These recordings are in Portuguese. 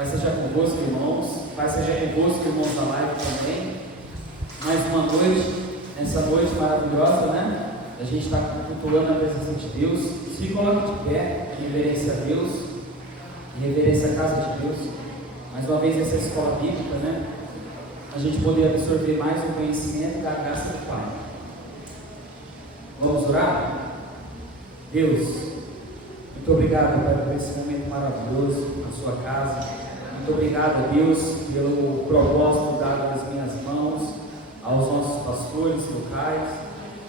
Paz seja convosco, irmãos. Paz seja convosco, irmãos da live também. Mais uma noite, nessa noite maravilhosa, né? A gente está cultuando a presença de Deus. Se coloque de pé, em reverência a Deus, em reverência à casa de Deus. Mais uma vez, essa escola bíblica, né? A gente poder absorver mais o conhecimento da graça do Pai. Vamos orar? Deus, muito obrigado, Pai, por esse momento maravilhoso na sua casa. Muito obrigado, Deus, pelo propósito dado nas minhas mãos, aos nossos pastores locais,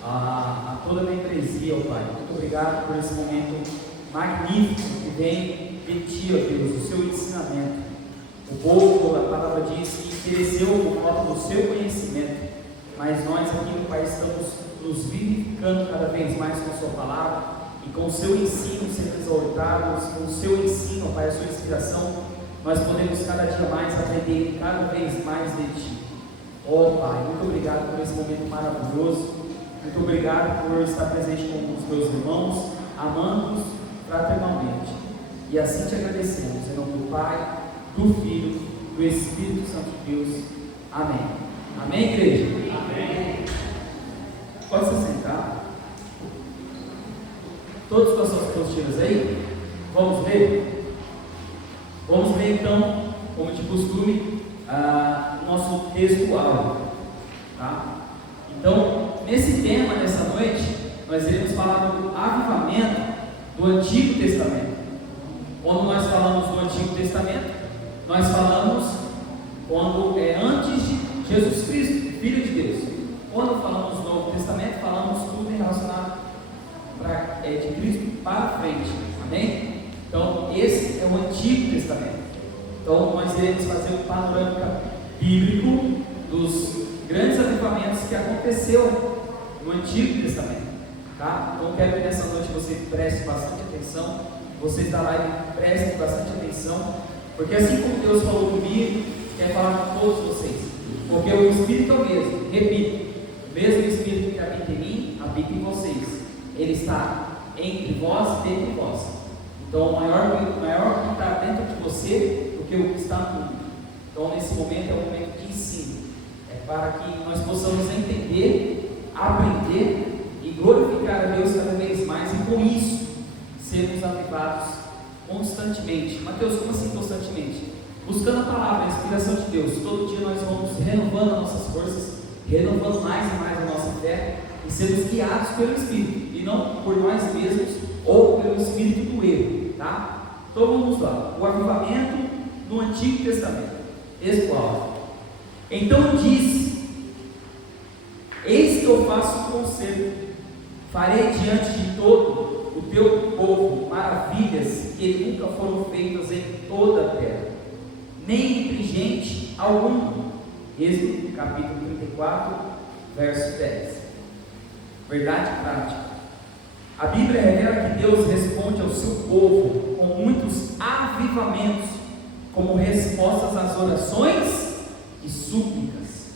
a toda a membresia, ó Pai. Muito obrigado por esse momento magnífico que vem de Ti, ó Deus, o seu ensinamento. O povo, a palavra diz que pereceu por falta do seu conhecimento, mas nós aqui no Pai estamos nos vivificando cada vez mais com a sua palavra e com o seu ensino sendo exaltados, com o seu ensino, Pai, a sua inspiração, nós podemos cada dia mais aprender cada vez mais de Ti. Ó Pai, muito obrigado por esse momento maravilhoso, muito obrigado por estar presente com os meus irmãos, amando-os fraternalmente, e assim Te agradecemos, em nome do Pai, do Filho, do Espírito Santo de Deus. Amém. Amém, igreja? Amém. Pode se sentar. Todos com as suas postiras aí? Vamos ler? Vamos ler então, como de costume, o nosso texto áureo. Tá? Então, nesse tema, nessa noite, nós iremos falar do avivamento do Antigo Testamento. Quando nós falamos do Antigo Testamento, nós falamos quando é antes de Jesus Cristo, Filho de Deus. Quando falamos do Novo Testamento, falamos tudo relacionado de Cristo para frente. Amém? Então, esse é o Antigo Testamento. Então, nós iremos fazer um panorama bíblico dos grandes avivamentos que aconteceu no Antigo Testamento. Tá? Então, quero que nessa noite você preste bastante atenção. Vocês da live prestem bastante atenção. Porque assim como Deus falou comigo, quer falar com todos vocês. Porque o Espírito é o mesmo. Repito, o mesmo Espírito que habita em mim, habita em vocês. Ele está entre vós e dentro de vós. Então, o maior que está dentro de você do que o que está no mundo. Então, nesse momento é um momento de ensino. É para que nós possamos entender, aprender e glorificar a Deus cada vez mais. E com isso, sermos avivados constantemente. Mateus, como assim constantemente? Buscando a palavra, a inspiração de Deus. Todo dia nós vamos renovando as nossas forças, renovando mais e mais a nossa fé e sermos guiados pelo Espírito e não por nós mesmos ou pelo Espírito do erro, tá? Então vamos lá. O avivamento no Antigo Testamento. Escola. Então disse: eis que eu faço um concerto, farei diante de todo o teu povo maravilhas que nunca foram feitas em toda a terra, nem entre gente alguma. Êxodo capítulo 34, verso 10. Verdade prática. A Bíblia revela que Deus responde ao seu povo com muitos avivamentos, como respostas às orações e súplicas.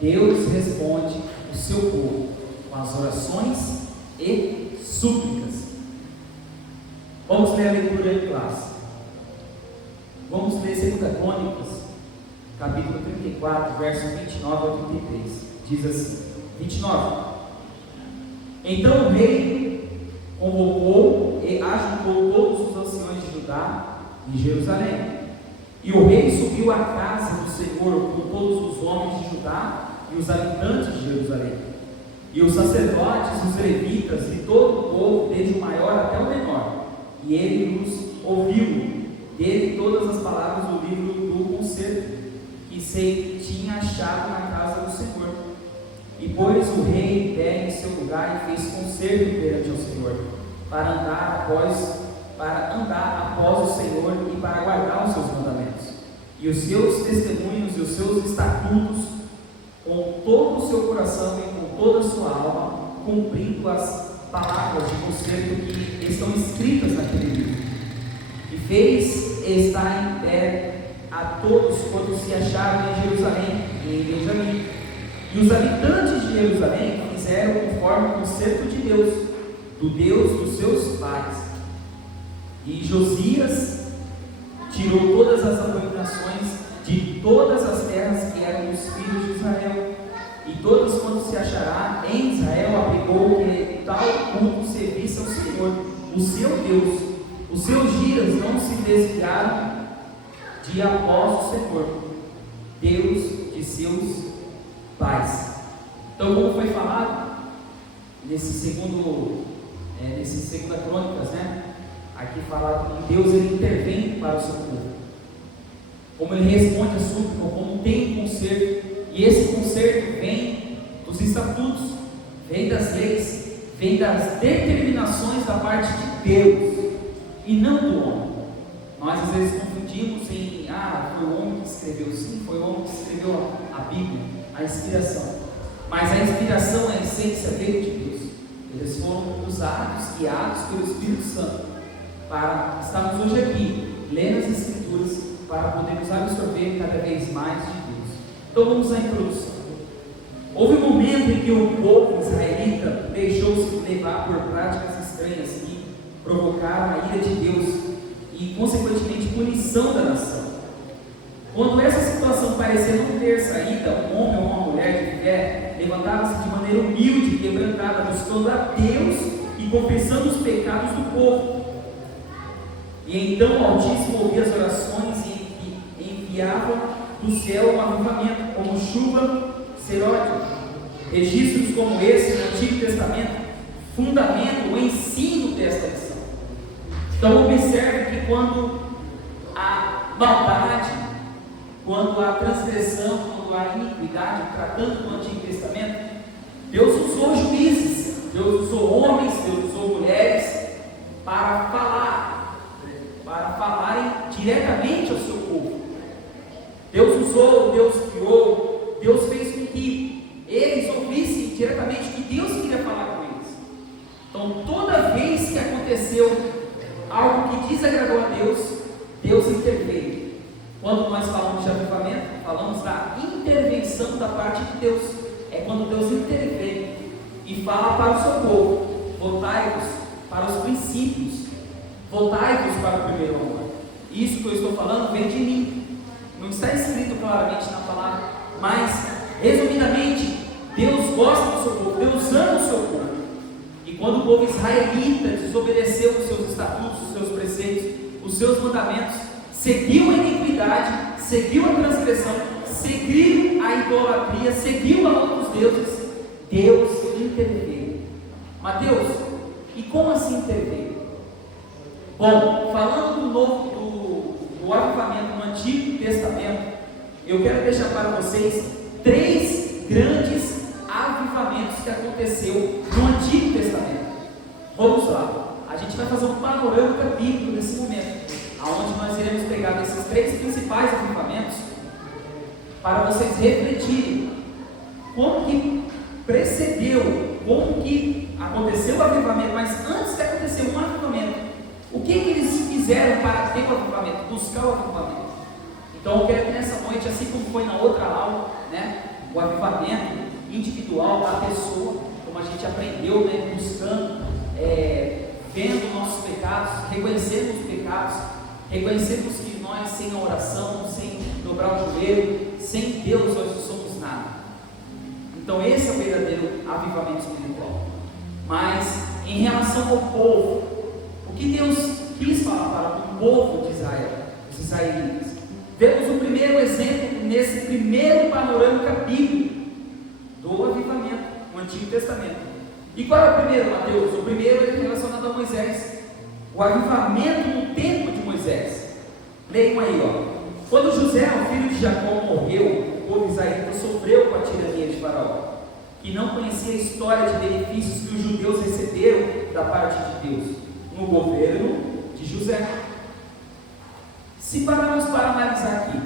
Deus responde o seu povo com as orações e súplicas. Vamos ler a leitura em classe. Vamos ler 2 Crônicas, capítulo 34, verso 29 ao 33. Diz assim: 29. Então o rei convocou e ajuntou todos os anciões de Judá e Jerusalém. E o rei subiu à casa do Senhor com todos os homens de Judá e os habitantes de Jerusalém. E os sacerdotes, os levitas e todo o povo, desde o maior até o menor. E ele nos ouviu, dele todas as palavras do livro do concerto, que se tinha achado na casa do Senhor. E pôs o rei em pé em seu lugar e fez concerto perante o Senhor, para andar após o Senhor e para guardar os seus mandamentos, e os seus testemunhos e os seus estatutos, com todo o seu coração e com toda a sua alma, cumprindo as palavras de concerto que estão escritas naquele livro. E fez estar em pé a todos quantos se achavam em Jerusalém e em Benjamim. E os habitantes de Jerusalém fizeram conforme o concerto de Deus, do Deus dos seus pais. E Josias tirou todas as abominações de todas as terras que eram dos filhos de Israel, e todas quando se achará em Israel, aplicou que tal culto servisse ao Senhor, o seu Deus. Os seus dias não se desviaram de após o Senhor, Deus de seus pais. Então, como foi falado nesse segunda Crônicas, né? Aqui fala que Deus ele intervém para o seu povo, como ele responde a súplica, como tem um conserto, e esse conserto vem dos estatutos, vem das leis, vem das determinações da parte de Deus e não do homem. Nós às vezes confundimos em foi o homem que escreveu. Sim, foi o homem que escreveu a Bíblia, a inspiração, mas a inspiração, a essência veio de Deus. Eles foram usados, guiados pelo Espírito Santo para estarmos hoje aqui lendo as Escrituras, para podermos absorver cada vez mais de Deus. Então vamos à introdução. Houve um momento em que o povo israelita deixou-se levar por práticas estranhas que provocaram a ira de Deus e consequentemente punição da nação. Quando essa situação parecia não ter saída, um homem ou uma mulher de fé levantava-se de maneira humilde e quebrantada, buscando a Deus e confessando os pecados do povo. E então o Altíssimo ouvia as orações e enviava do céu um avivamento, como chuva seródia. Registros como esse no Antigo Testamento fundamentam o ensino desta lição. Então observe que quando a maldade, quando a transgressão, quando a iniquidade, tratando do Antigo Testamento, Deus usou juízes, Deus usou homens, Deus usou mulheres para falarem diretamente ao seu povo. Deus usou, Deus criou, Deus fez com que eles ouvissem diretamente o que Deus queria falar com eles. Então, toda vez que aconteceu algo que desagradou a Deus, Deus interveio. Quando nós falamos de avivamento, falamos da intervenção da parte de Deus. É quando Deus intervém e fala para o seu povo: voltai-vos para os princípios, voltai-vos para o primeiro amor. Isso que eu estou falando vem de mim. Não está escrito claramente na palavra, mas, resumidamente, Deus gosta do seu povo, Deus ama o seu povo. E quando o povo israelita desobedeceu os seus estatutos, os seus preceitos, os seus mandamentos, seguiu a iniquidade, seguiu a transgressão, seguiu a idolatria, seguiu a outros deuses, Deus interveio. Mateus, e como assim interveio? Bom, falando do avivamento no Antigo Testamento, eu quero deixar para vocês 3 grandes avivamentos que aconteceu no Antigo Testamento. Vamos lá, a gente vai fazer um panorama bíblico nesse momento, aonde nós iremos pegar esses 3 principais avivamentos para vocês refletirem como que precedeu, como que aconteceu o avivamento, mas antes de acontecer um avivamento, o que eles fizeram para ter o avivamento, buscar o avivamento. Então eu quero que nessa noite, assim como foi na outra aula, né, o avivamento individual da pessoa, como a gente aprendeu, né, buscando, vendo nossos pecados, reconhecendo os pecados, reconhecemos que nós, sem a oração, sem dobrar o joelho, sem Deus, nós não somos nada. Então esse é o verdadeiro avivamento espiritual. Mas em relação ao povo, o que Deus quis falar para o povo de Israel, os israelitas? Vemos o primeiro exemplo nesse primeiro panorâmica bíblico do avivamento no Antigo Testamento. E qual é o primeiro, Mateus? O primeiro é relacionado a Moisés, o avivamento no tempo de Moisés. Leiam aí, ó. Quando José, o filho de Jacó, morreu, o povo israelita sofreu com a tirania de Faraó, que não conhecia a história de benefícios que os judeus receberam da parte de Deus no governo de José. Se pararmos para analisar aqui,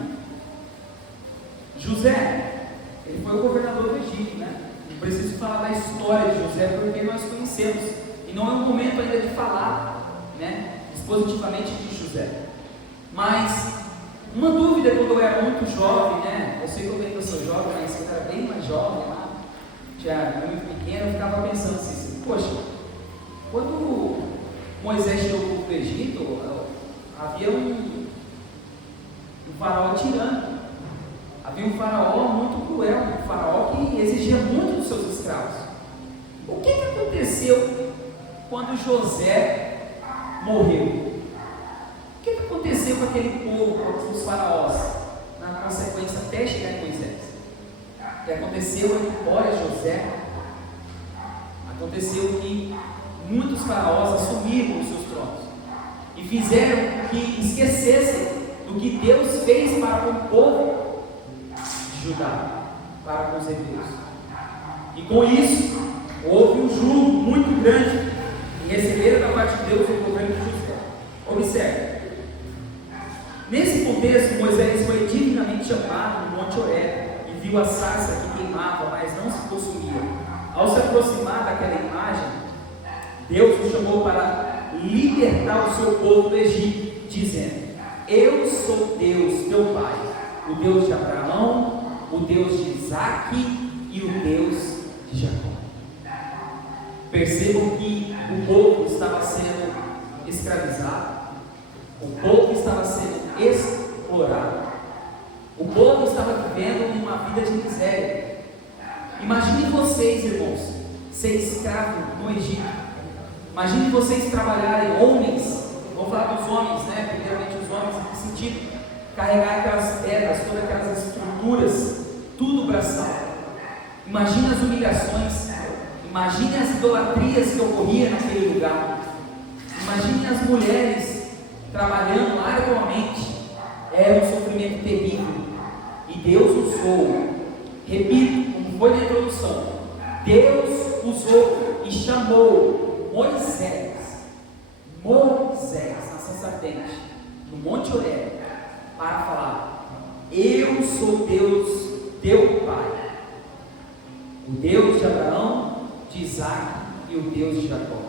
José, ele foi o governador do Egito, né? Não preciso falar da história de José porque nós conhecemos, e não é um momento ainda de falar, né, expositivamente de José. Mas uma dúvida, quando eu era muito jovem, né? Eu sei que eu ainda sou jovem, mas eu era bem mais jovem lá, já muito pequeno, eu ficava pensando assim, poxa, quando Moisés tirou o povo do Egito, havia faraó tirano. Havia um faraó muito cruel, um faraó que exigia muito dos seus escravos. O que aconteceu quando José morreu? O que aconteceu com aquele povo, com os faraós, na consequência até chegar em Moisés? O que aconteceu é que, embora José, aconteceu que muitos faraós assumiram os seus tronos e fizeram que esquecessem do que Deus fez para o povo de Judá, para com os hebreus. E com isso, houve um julgo muito grande e receberam da parte de Deus o governo de José. Observe. Nesse contexto, Moisés foi divinamente chamado no Monte Horebe e viu a sarça que queimava, mas não se consumia. Ao se aproximar daquela imagem, Deus o chamou para libertar o seu povo do Egito, dizendo: eu sou Deus, teu pai, o Deus de Abraão, o Deus de Isaque e o Deus de Jacó. Percebam que o povo estava sendo escravizado, o povo estava sendo explorado, o povo estava vivendo uma vida de miséria. Imagine vocês, irmãos, ser escravo no Egito. Imagine vocês trabalharem, homens, vou falar dos homens, né? Primeiramente os homens, em que sentido? Carregar aquelas pedras, todas aquelas estruturas, tudo braçal. Imagine as humilhações, imagine as idolatrias que ocorriam naquele lugar. Imagine as mulheres trabalhando arduamente. Era um sofrimento terrível. E Deus usou, repito, como foi na introdução, Deus usou e chamou Moisés, na sacerdente, no Monte Horebe, para falar: eu sou Deus, teu pai, o Deus de Abraão, de Isaque e o Deus de Jacó.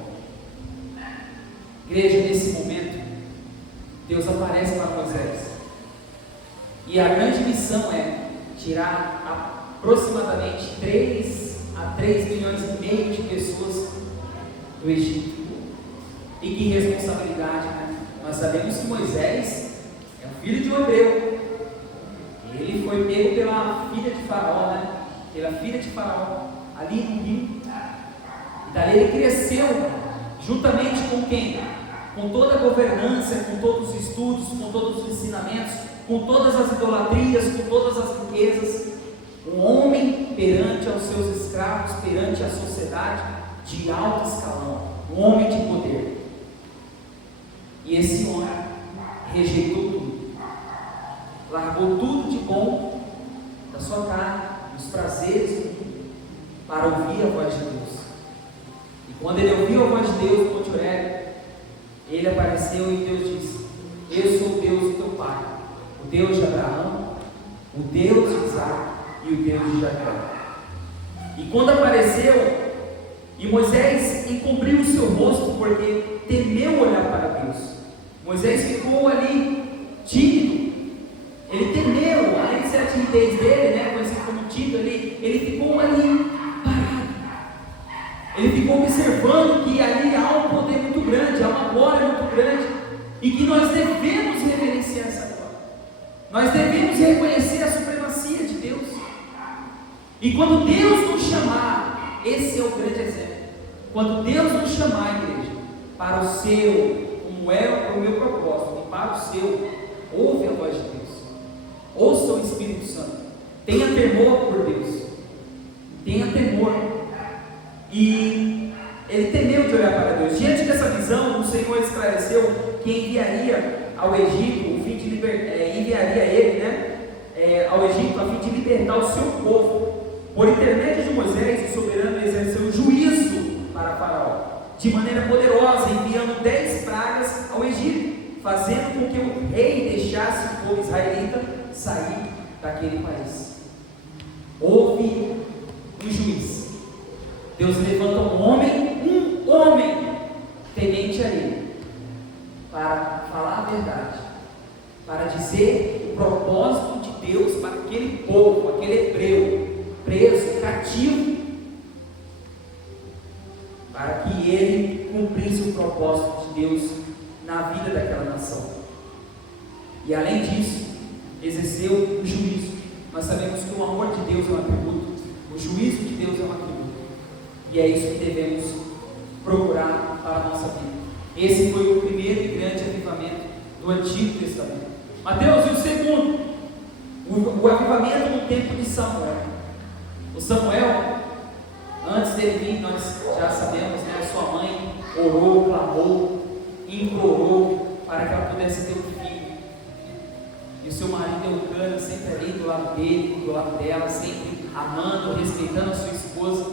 Igreja, nesse momento, Deus aparece para Moisés, e a grande missão é tirar aproximadamente 3 a 3 milhões e meio de pessoas do Egito. E que responsabilidade, né? Nós sabemos que Moisés é o filho de um hebreu. Ele foi pego pela filha de Faraó, né? Pela filha de Faraó, ali no rio. E dali ele cresceu, juntamente com quem? Com toda a governança, com todos os estudos, com todos os ensinamentos, com todas as idolatrias, com todas as riquezas. Um homem perante aos seus escravos, perante a sociedade de alto escalão. Um homem de poder. E esse homem rejeitou tudo, largou tudo de bom da sua carne, dos prazeres, para ouvir a voz de Deus. E quando ele ouviu a voz de Deus no Monte Horebe, ele apareceu e Deus disse: eu sou o Deus do teu pai, o Deus de Abraão, o Deus de Isaque e o Deus de Jacó. E quando apareceu, e Moisés encobriu o seu rosto porque temeu olhar para Deus. Moisés ficou ali tímido, ele temeu, além de ser a timidez dele, né, conhecido como tímido, ele ficou ali parado. Ele ficou observando que ali há um poder muito grande, há uma glória muito grande, e que nós devemos reverenciar essa glória. Nós devemos reconhecer a supremacia de Deus. E quando Deus nos chamar, esse é o grande exemplo. Quando Deus nos chamar, igreja, para o seu, como é o meu propósito, e para o seu, ouve a voz de Deus, ouça o Espírito Santo, tenha temor por Deus, tenha temor. E ele temeu de olhar para Deus. Diante dessa visão, o Senhor esclareceu que enviaria ao Egito, o fim de enviaria ele, né, ao Egito, a fim de libertar o seu povo. Por intermédio de Moisés, o soberano exerceu juízo para Faraó, de maneira poderosa, enviando 10 pragas ao Egito, fazendo com que o rei deixasse o povo israelita sair daquele país. Houve um juiz. Deus levanta um homem temente a ele, para falar a verdade, para dizer o propósito de Deus para aquele povo, aquele hebreu preso, cativo, para que ele cumprisse o propósito de Deus na vida daquela nação. E além disso, exerceu o juízo. Nós sabemos que o amor de Deus é um atributo, o juízo de Deus é um atributo, e é isso que devemos procurar para a nossa vida. Esse foi o primeiro e grande avivamento do Antigo Testamento. Mateus, e o segundo? O avivamento no tempo de Samuel. O Samuel, antes dele vir, nós já sabemos, né, a sua mãe orou, clamou, implorou para que ela pudesse ter um filho. E o seu marido Eucana sempre ali do lado dele, do lado dela, sempre amando, respeitando a sua esposa.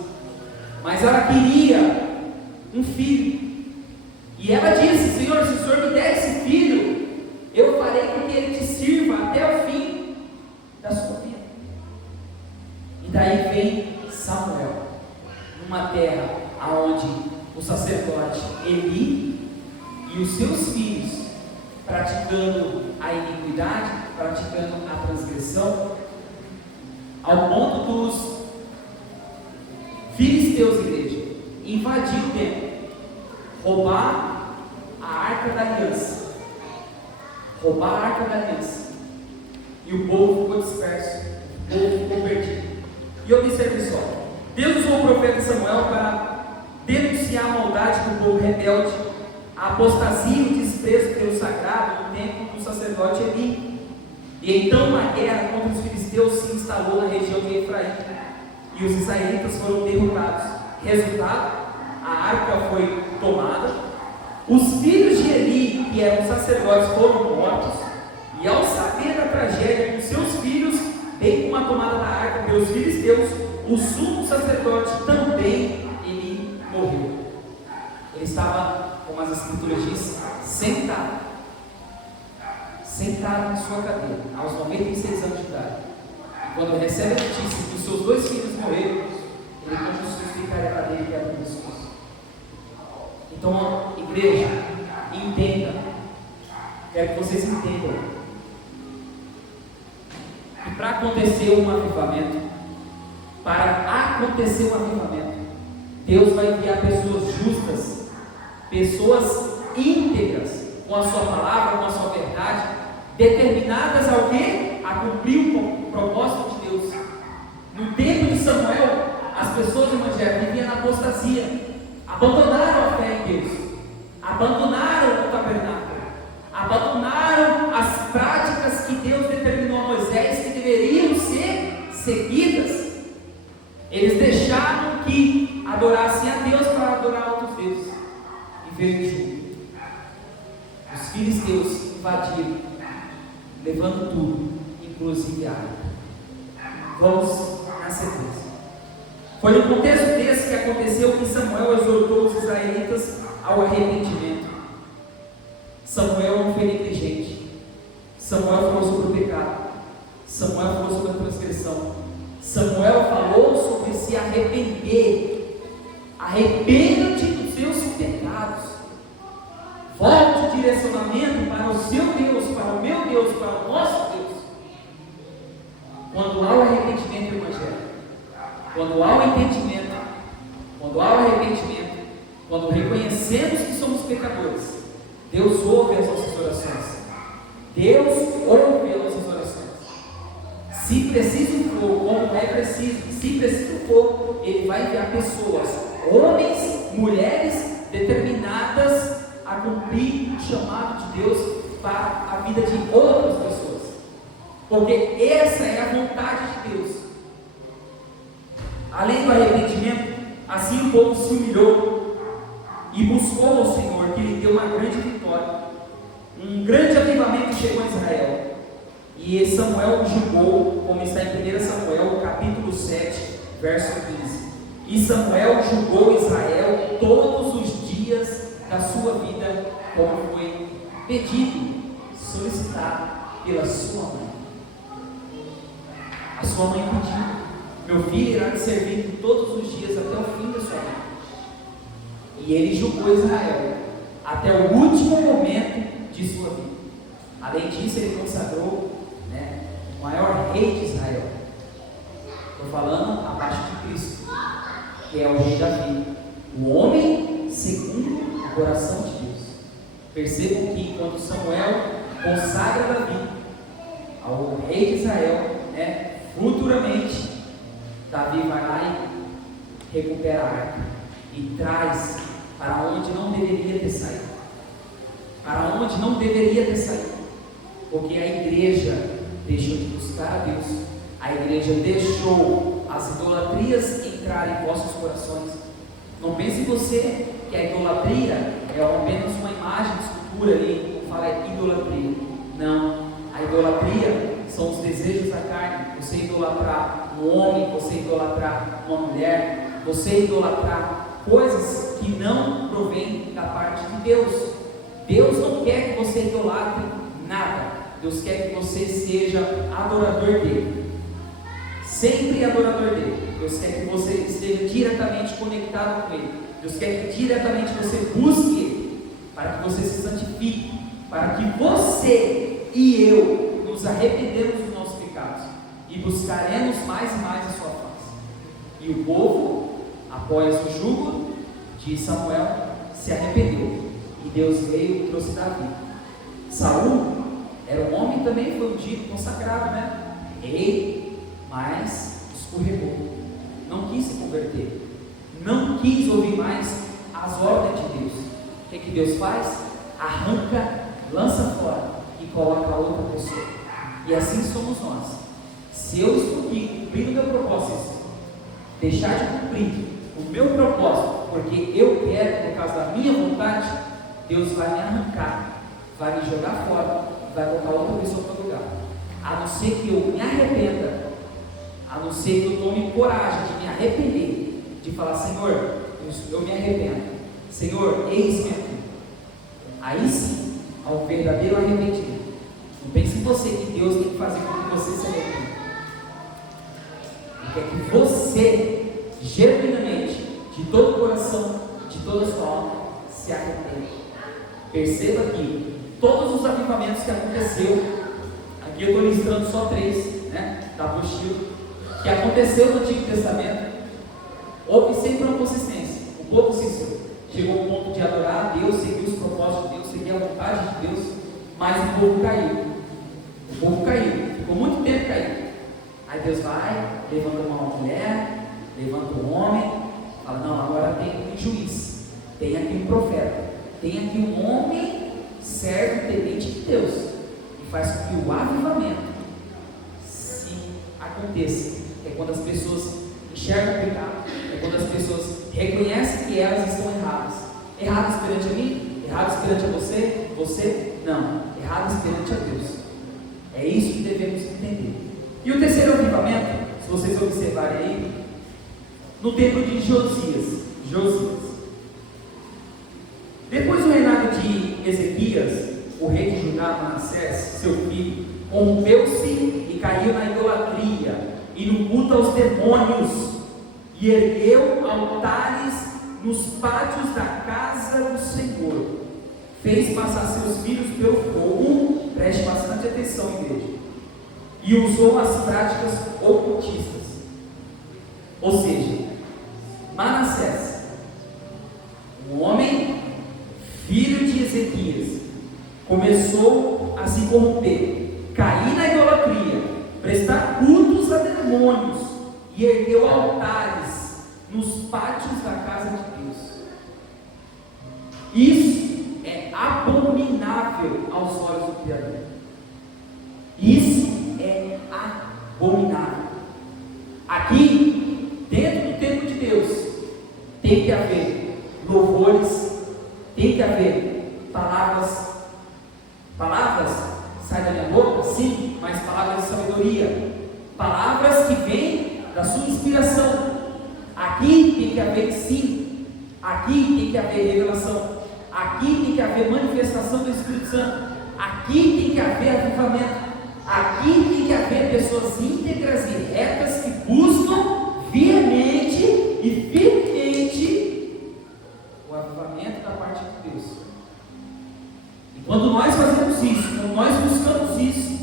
Mas ela queria um filho. E ela disse: Senhor, se o Senhor me der esse filho, eu farei com que ele te sirva até o fim da sua vida. E daí vem Samuel, numa terra onde o sacerdote Eli e os seus filhos, praticando a iniquidade, praticando a transgressão, ao ponto dos filisteus, igreja, invadir o templo, roubar a arca da aliança, e o povo ficou disperso, o povo ficou perdido. E observe só, Deus usou o profeta Samuel para denunciar a maldade do povo rebelde, a apostasia e o desprezo pelo sagrado no tempo do sacerdote Eli. E então uma guerra contra os filisteus se instalou na região de Efraim, e os israelitas foram derrotados. Resultado: a arca foi tomada, os filhos de Eli, que eram sacerdotes, foram mortos, e ao saber da tragédia com seus filhos, bem como a tomada da arca pelos filisteus, o sumo sacerdote também, ele morreu. Ele estava, como as escrituras dizem, sentado na sua cadeira, aos 96 anos de idade. E quando recebe a notícia que os seus 2 filhos morreram, ele começou a ficar a cadeira e quebra o pescoço. Então, igreja, entenda, quero que vocês entendam, que para acontecer um avivamento, Deus vai enviar pessoas justas, pessoas íntegras, com a sua palavra, com a sua verdade, determinadas ao quê? A cumprir o propósito de Deus. No tempo de Samuel, as pessoas evangélicas viviam na apostasia, abandonaram a fé em Deus, abandonaram o tabernáculo, abandonaram as práticas que Deus determinou a Moisés que deveriam ser seguidas. Eles deixaram que adorassem a Deus para adorar outros deuses, e veio o jugo. Os filisteus invadiram, levando tudo, inclusive a arca. Vamos na sequência. Foi no contexto desse que aconteceu que Samuel exortou os israelitas ao arrependimento. Samuel não foi negligente. Samuel falou sobre o pecado. Samuel falou sobre a transgressão. Samuel falou sobre se arrepender. Arrependa-te dos seus pecados. Volte o direcionamento para o seu Deus, para o meu Deus, para o nosso Deus. Quando há o arrependimento evangélico, quando há o entendimento, quando há o arrependimento, quando reconhecemos que somos pecadores, Deus ouve as nossas orações. Deus ouve as nossas orações. Se preciso for, como é preciso, se preciso for, Ele vai enviar pessoas, homens, mulheres, determinadas a cumprir o chamado de Deus para a vida de outras pessoas, porque essa é a vontade de Deus. Além do arrependimento, assim o povo se humilhou e buscou ao Senhor, que lhe deu uma grande vitória. Um grande avivamento chegou a Israel, e Samuel julgou, como está em 1 Samuel capítulo 7, verso 15. E Samuel julgou Israel todos os dias da sua vida, como foi pedido, solicitado pela sua mãe. A sua mãe pediu: meu filho irá te servir todos os dias até o fim da sua vida. E ele julgou Israel até o último momento de sua vida. Além disso, ele consagrou, o maior rei de Israel. Estou falando abaixo de Cristo, que é o rei Davi, o homem segundo o coração de Deus. Percebam que quando Samuel consagra Davi ao rei de Israel, né, futuramente, Davi vai lá e recupera a arca e traz para onde não deveria ter saído. Para onde não deveria ter saído. Porque a igreja deixou de buscar a Deus. A igreja deixou as idolatrias entrarem em vossos corações. Não pense você que a idolatria é apenas uma imagem de escultura ali, como fala idolatria. Não, a idolatria são os desejos da carne. Você idolatrar um homem, você idolatrar uma mulher, você idolatrar coisas que não provêm da parte de Deus. Deus não quer que você idolatre nada. Deus quer que você seja adorador dele. Sempre adorador dele. Deus quer que você esteja diretamente conectado com ele. Deus quer que diretamente você busque ele, para que você se santifique, para que você e eu nos arrependemos dos nossos pecados e buscaremos mais e mais a sua face. E o povo, após o jugo de Samuel, se arrependeu e Deus veio e trouxe Davi. Saul era um homem também, foi ungido, consagrado, né? Rei, mas escorregou, não quis se converter, não quis ouvir mais as ordens de Deus. O que Deus faz? Arranca, lança fora e coloca outra pessoa. E assim somos nós. Se eu estou aqui cumprindo o meu propósito, deixar de cumprir o meu propósito, porque eu quero, por causa da minha vontade, Deus vai me arrancar, vai me jogar fora, vai colocar outra pessoa para o lugar. A não ser que eu me arrependa, a não ser que eu tome coragem de me arrepender, de falar: Senhor, eu me arrependo, Senhor, eis-me aqui. Aí sim, ao verdadeiro arrependimento. Não pense em você que Deus tem que fazer com que você se arrependa. Ele quer que você, genuinamente, de todo o coração, de toda a sua alma, se arrependa. Perceba que todos os avivamentos que aconteceu, aqui eu estou listando só 3, né, da apostila, que aconteceu no Antigo Testamento, houve sempre uma consistência. O povo chegou ao ponto de adorar a Deus, seguir os propósitos de Deus, seguir a vontade de Deus, mas o povo caiu. O povo caiu, ficou muito tempo caído. Aí Deus vai, levanta uma mulher, levanta um homem, fala: não, agora tem um juiz, tem aqui um profeta, tem aqui um homem servo, temente de Deus, e faz com que o avivamento se aconteça. É quando as pessoas enxergam o pecado, é quando as pessoas reconhecem que elas estão erradas. Erradas perante a mim? Erradas perante a você? Você? Não, erradas perante a Deus. É isso que devemos entender. E o terceiro avivamento, se vocês observarem aí, no tempo de Josias. Depois do reinado de Ezequias, o rei de Judá, Manassés, seu filho, corrompeu-se e caiu na idolatria e no culto aos demônios, e ergueu altares nos pátios da casa do Senhor. Fez passar seus filhos pelo fogo, preste bastante atenção, igreja, e usou as práticas ocultistas. Ou seja, Manassés, um homem filho de Ezequias, começou a se corromper, cair na idolatria, prestar cultos a demônios e ergueu altares nos pátios da casa de Deus. Isso é abominável aos olhos do Criador. Isso é abominável. Aqui, dentro do templo de Deus, tem que haver louvores, tem que haver palavras, sai da minha boca? Sim, mas palavras de sabedoria, palavras que vêm da sua inspiração. Aqui tem que haver ensino, aqui tem que haver revelação, aqui tem que haver manifestação do Espírito Santo, aqui tem que haver avivamento, aqui tem que haver pessoas íntegras e retas que buscam veemente e firmemente o avivamento da parte de Deus. E quando nós fazemos isso, quando nós buscamos isso,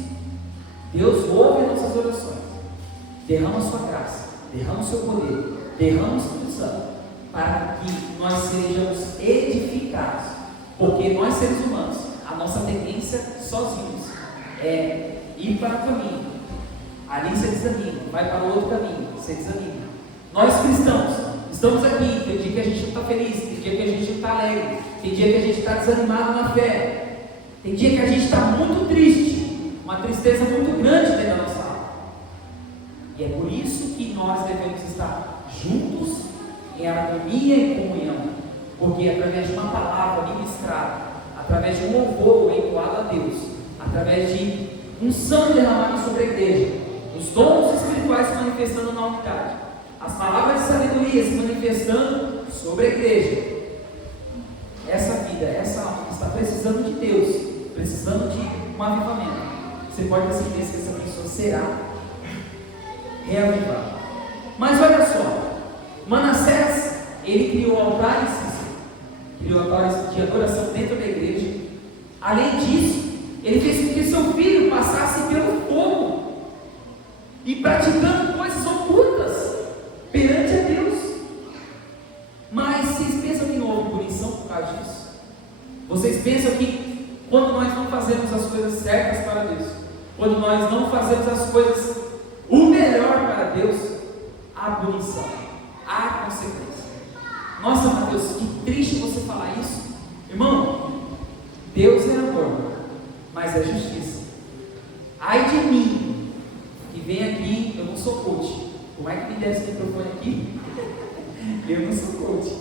Deus ouve nossas orações, derrama a sua graça, derrama o seu poder, derrama o Espírito Santo, para que nós sejamos edificados. Porque nós, seres humanos, a nossa tendência sozinhos é ir para o caminho, ali você desanima, vai para o outro caminho, você desanima. Nós cristãos estamos aqui, tem dia que a gente não está feliz, tem dia que a gente não está alegre, tem dia que a gente está desanimado na fé, tem dia que a gente está muito triste, uma tristeza muito grande dentro da nossa alma. E é por isso que nós devemos estar juntos em harmonia e comunhão, porque através de uma palavra ministrada, através de um louvor entoado a Deus, através de unção derramada sobre a igreja, os dons espirituais se manifestando na unidade, as palavras de sabedoria se manifestando sobre a igreja, essa vida, essa alma que está precisando de Deus, precisando de um avivamento, você pode ter certeza que essa pessoa será reavivada. Mas olha só, Manassés, ele criou altares de adoração dentro da igreja. Além disso, ele fez com que seu filho passasse pelo fogo e praticando coisas ocultas perante a Deus. Mas vocês pensam que não houve punição por causa disso? Vocês pensam que quando nós não fazemos as coisas certas para Deus, quando nós não fazemos as coisas o melhor para Deus, há punição, há consequência? Nossa, Mateus, que triste você falar isso. Irmão, Deus é amor, mas é justiça. Ai de mim, que vem aqui, eu não sou coach. Como é que me der esse microfone aqui? Eu não sou coach.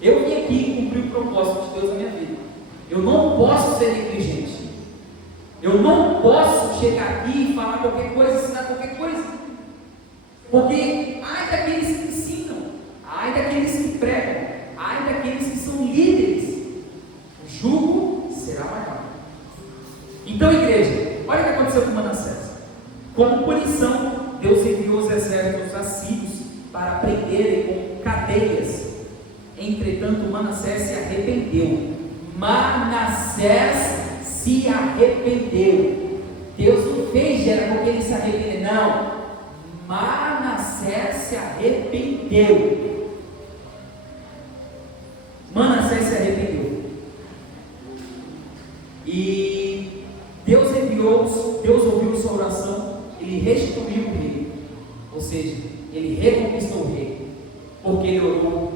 Eu vim aqui cumprir o propósito de Deus na minha vida. Eu não posso ser negligente. Eu não posso chegar aqui e falar qualquer coisa, ensinar qualquer coisa. Porque ai daqueles que ensinam, ai daqueles que pregam, ai daqueles que são líderes, o jugo será maior. Então, igreja, olha o que aconteceu com Manassés. Como punição, Deus enviou os exércitos assírios para prenderem com cadeias. Entretanto, Manassés se arrependeu. Manassés se arrependeu. Deus não fez era porque ele se arrependeu, não. Manassés se arrependeu. Manassés se arrependeu. E Deus ouviu sua oração, ele restituiu o rei. Ou seja, ele reconquistou o rei. Porque ele orou: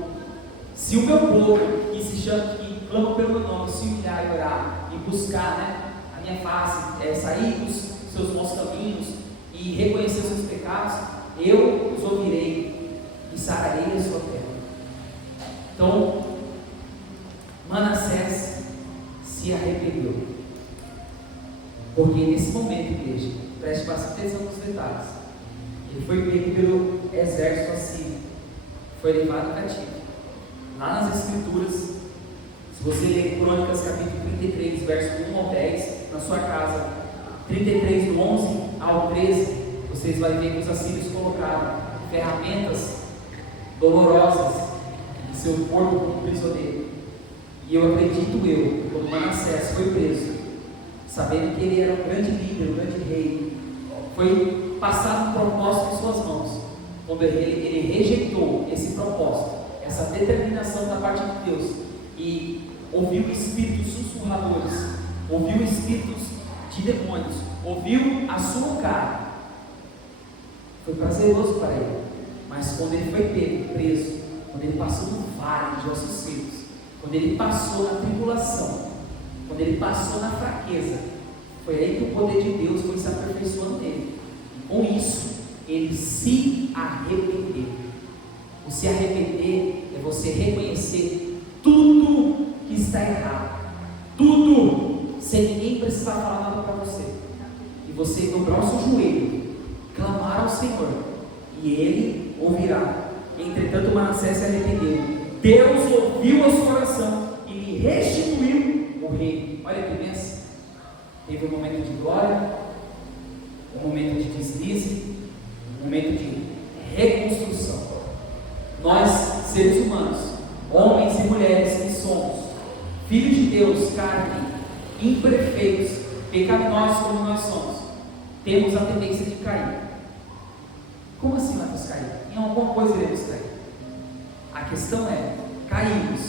se o meu povo que se chama, que clama pelo meu nome, se humilhar e orar, e buscar a minha face, sair dos seus maus caminhos e reconhecer os seus pecados, eu os ouvirei e sararei a sua terra. Então, Manassés se arrependeu, porque nesse momento, igreja, preste bastante atenção nos detalhes, ele foi pego pelo exército assírio, foi levado cativo. Lá nas escrituras, se você ler Crônicas capítulo 33, verso 1 ao 10, na sua casa, 33 do 11 ao 13, vocês vão ver que os assírios colocaram ferramentas dolorosas em seu corpo como prisioneiro. E eu acredito quando Manassés foi preso, sabendo que ele era um grande líder, um grande rei, foi passado um propósito em suas mãos. Quando ele rejeitou esse propósito, essa determinação da parte de Deus, e ouviu espíritos sussurradores, ouviu espíritos de demônios, ouviu a sua carne, foi prazeroso para ele. Mas quando ele foi pego, preso, quando ele passou no vale de ossos secos, quando ele passou na tribulação, quando ele passou na fraqueza, foi aí que o poder de Deus foi se aperfeiçoando nele. E com isso, ele se arrependeu. O se arrepender é você reconhecer tudo que está errado, tudo, sem ninguém precisar falar nada para você, e você dobrar o seu joelho, clamar ao Senhor, e Ele ouvirá. Entretanto, Manassés se arrependeu. Deus ouviu a sua oração e lhe restituiu o rei. Olha que bênção. Teve um momento de glória, um momento de deslize, um momento de reconstrução. Nós, seres humanos, homens e mulheres que somos, filhos de Deus, carne, imperfeitos, pecaminosos como nós somos, temos a tendência de cair. Como assim vamos cair? Em alguma coisa iremos cair. A questão é, caímos,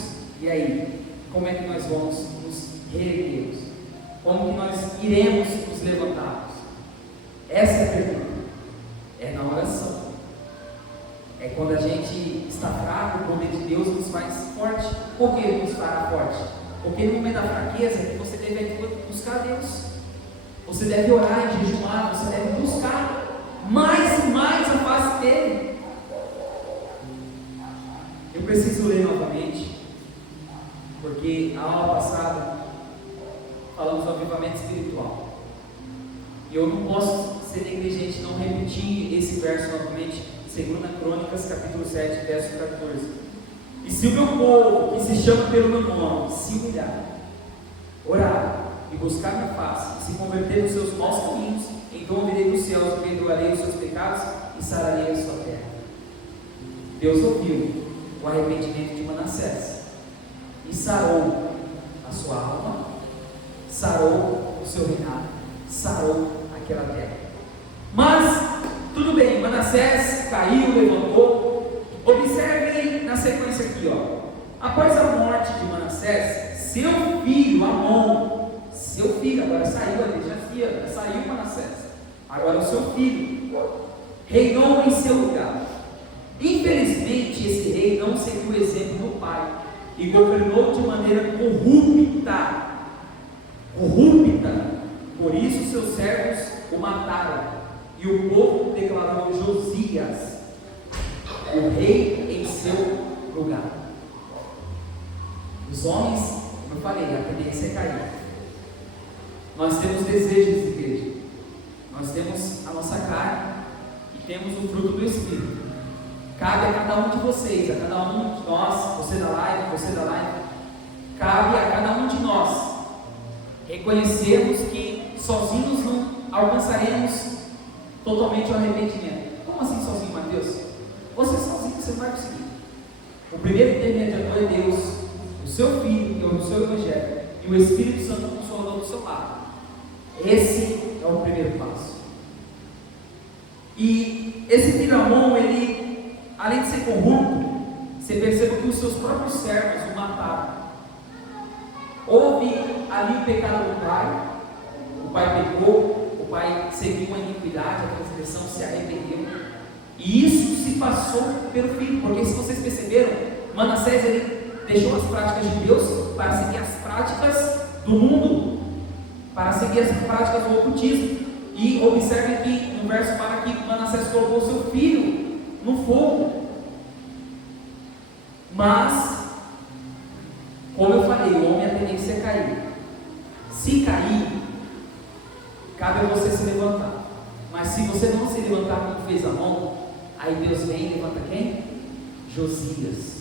e aí, como é que nós vamos nos reerguermos? Como que nós iremos nos levantarmos? Essa é a pergunta. É na oração. É quando a gente está fraco, o poder de Deus nos faz forte. Por que Ele nos fará forte? Porque no momento da fraqueza que você deve buscar Deus. Você deve orar e jejuar, você deve buscar mais e mais a face dele. Eu preciso ler novamente, porque a aula passada falamos do avivamento espiritual. E eu não posso ser negligente, não repetir esse verso novamente, 2 Crônicas, capítulo 7, verso 14. E se o meu povo, que se chama pelo meu nome, se humilhar, orar e buscar minha face, e se converter nos seus maus caminhos, então ouvirei dos céus, perdoarei os seus pecados e sararei a sua terra. Deus ouviu o arrependimento de Manassés e sarou a sua alma, sarou o seu reinado, sarou aquela terra. Mas, tudo bem, Manassés caiu, levantou. Observem na sequência aqui, ó. Após a morte de Manassés, seu filho Amon, seu filho, agora saiu ali, já saiu Manassés, agora o seu filho reinou em seu lugar. Infelizmente, esse rei não seguiu o exemplo do pai e governou de maneira corrupta. Por isso seus servos o mataram e o povo declarou Josias o rei em seu lugar. Os homens, como eu falei, a tendência é cair. Nós temos desejos, igreja. Nós temos a nossa carne e temos o fruto do Espírito. Cabe a cada um de vocês, a cada um de nós, você da live, cabe a cada um de nós reconhecermos que sozinhos não alcançaremos totalmente o arrependimento. Como assim sozinho, Mateus? Você sozinho você não vai conseguir. O primeiro intermediador é Deus, o seu Filho, que é o seu Evangelho, e o Espírito Santo Consolador do seu lado. Esse é o primeiro passo. E esse filho Amon, ele, além de ser corrupto, você percebe que os seus próprios servos o mataram. Houve ali o pecado do pai. O pai pecou, o pai seguiu a iniquidade, a transgressão, se arrependeu. E isso se passou pelo filho, porque se vocês perceberam, Manassés ele deixou as práticas de Deus para seguir as práticas do mundo, para seguir as práticas do ocultismo. E observe que no verso fala que Manassés colocou seu filho no fogo. Mas, como eu falei, o homem a tendência é cair. Se cair, cabe a você se levantar. Mas se você não se levantar como fez Amon, aí Deus vem e levanta quem? Josias.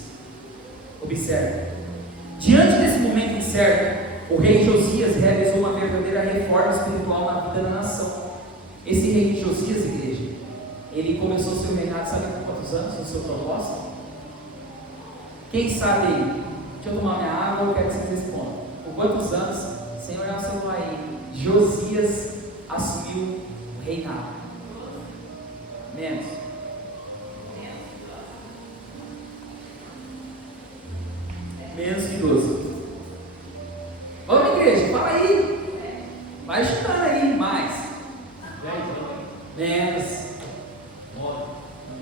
Observe. Diante desse momento incerto, o rei Josias realizou uma verdadeira reforma espiritual na vida da nação. Esse rei Josias, igreja, ele começou seu reinado, sabe com quantos anos? O seu propósito? Quem sabe aí? Deixa eu tomar minha água, eu quero que vocês respondam. Por quantos anos, sem olhar o celular aí, Josias assumiu o reinado? Menos. Menos que 12. Vamos, igreja, fala aí. Vai chutando aí, mais. Menos.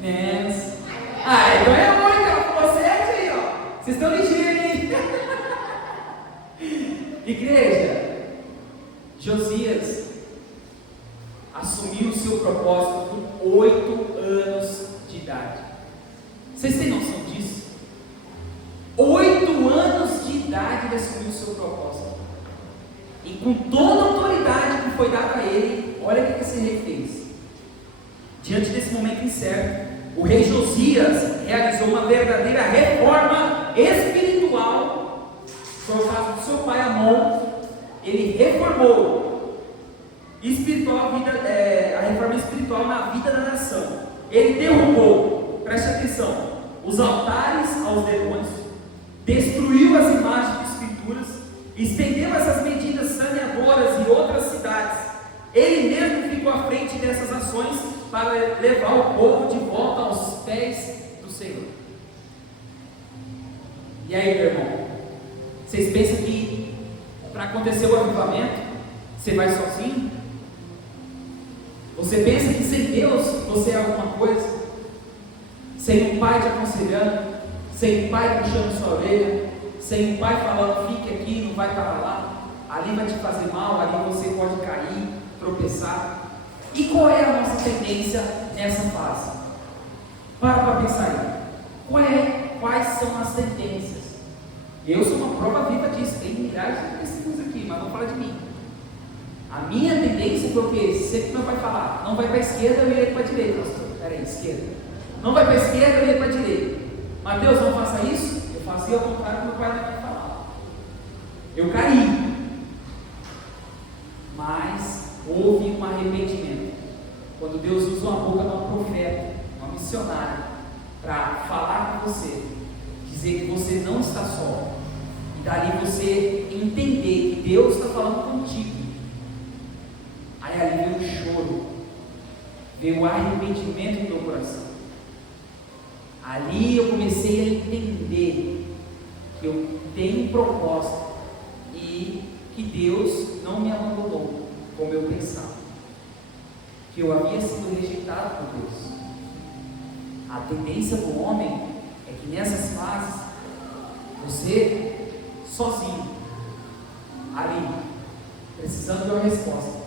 Menos. Ah, então é muito, ó. Vocês aí, ó. Vocês estão ligeiros aí. Igreja, Josias assumiu o seu propósito com 8 anos de idade. Vocês têm noção disso? 8 anos de idade ele assumiu o seu propósito. E com toda a autoridade que foi dada a ele, olha o que esse rei fez. Diante desse momento incerto, o rei Josias realizou uma verdadeira reforma espiritual. Foi o caso do seu pai Amon. Ele reformou a reforma espiritual na vida da nação. Ele derrubou, preste atenção, os altares aos demônios, destruiu as imagens de escrituras, estendeu essas medidas saneadoras em outras cidades. Ele mesmo ficou à frente dessas ações para levar o povo de volta aos pés do Senhor. E aí, meu irmão, vocês pensam que para acontecer o avivamento, você vai sozinho? Você pensa que sem Deus você é alguma coisa? Sem um pai te aconselhando, sem um pai puxando sua orelha, sem um pai falando, fique aqui, não vai para lá, ali vai te fazer mal, ali você pode cair, tropeçar. E qual é a nossa tendência nessa fase? Para pensar aí. Quais são as tendências? Eu sou uma prova viva disso. Tem milhares de testemunhos aqui, mas vamos falar de mim. A minha tendência foi o quê? Sempre que meu pai falar, não vai para a esquerda, eu ia para a direita. Pastor, peraí, esquerda. Não vai para a esquerda, eu ia para a direita. Mateus, não faça isso. Eu fazia ao contrário do meu pai não me falava. Eu caí. Mas houve um arrependimento. Quando Deus usa uma boca de um profeta, uma missionária, para falar com você, dizer que você não está só, e dali você entender que Deus está falando contigo. Aí ali veio o choro, veio o arrependimento do meu coração. Ali eu comecei a entender que eu tenho um propósito e que Deus não me abandonou como eu pensava, que eu havia sido rejeitado por Deus. A tendência do homem é que nessas fases, você sozinho, ali, precisando de uma resposta,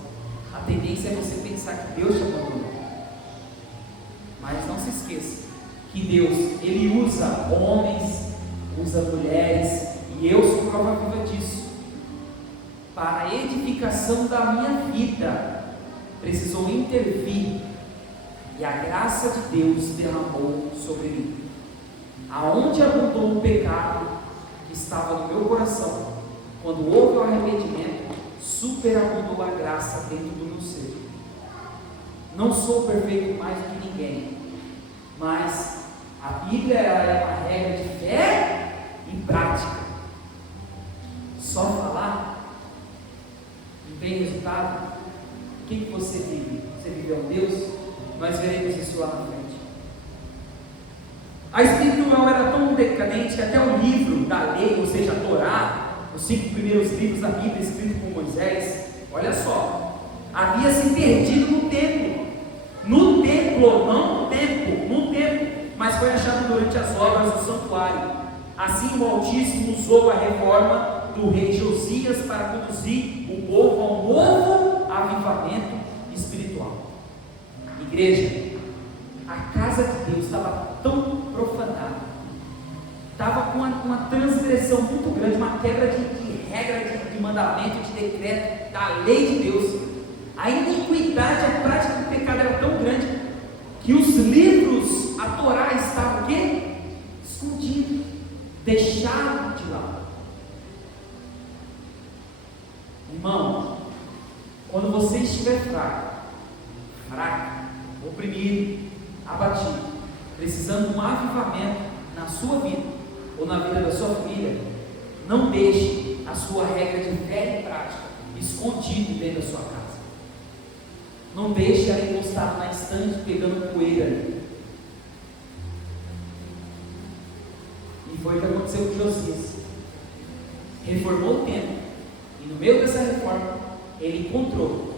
a tendência é você pensar que Deus te abandonou. Mas não se esqueça que Deus, Ele usa homens, usa mulheres, e eu sou prova viva disso. Para a edificação da minha vida, precisou intervir, e a graça de Deus derramou sobre mim. Aonde abundou o pecado que estava no meu coração, quando houve o arrependimento, superabundou a graça dentro do meu ser. Não sou perfeito mais do que ninguém, mas a Bíblia é uma regra de fé e prática. Só falar não tem resultado. O que você vive? Você vive a um Deus? Nós veremos isso lá na frente. A espiritual era tão decadente que até o livro da lei, ou seja, a Torá, os 5 primeiros livros da Bíblia escritos por Moisés, olha só, havia se perdido no templo. No templo, não no templo, no templo, mas foi achado durante as obras do santuário. Assim o Altíssimo usou a reforma do rei Josias para conduzir o povo a um novo avivamento espiritual. Igreja, a casa de Deus estava tão profanada, estava com uma transgressão muito grande, uma quebra de regra, de mandamento, de decreto, da lei de Deus. A iniquidade, a prática do pecado era tão grande que os livros, a Torá, estavam o quê? Escondidos, deixados de lado. Irmão, quando você estiver fraco, oprimido, abatido, precisando de um avivamento na sua vida ou na vida da sua família, não deixe a sua regra de fé e prática escondido dentro da sua casa. Não deixe ela encostada na estante pegando poeira ali. E foi o que aconteceu com Josias. Reformou o templo, e no meio dessa reforma ele encontrou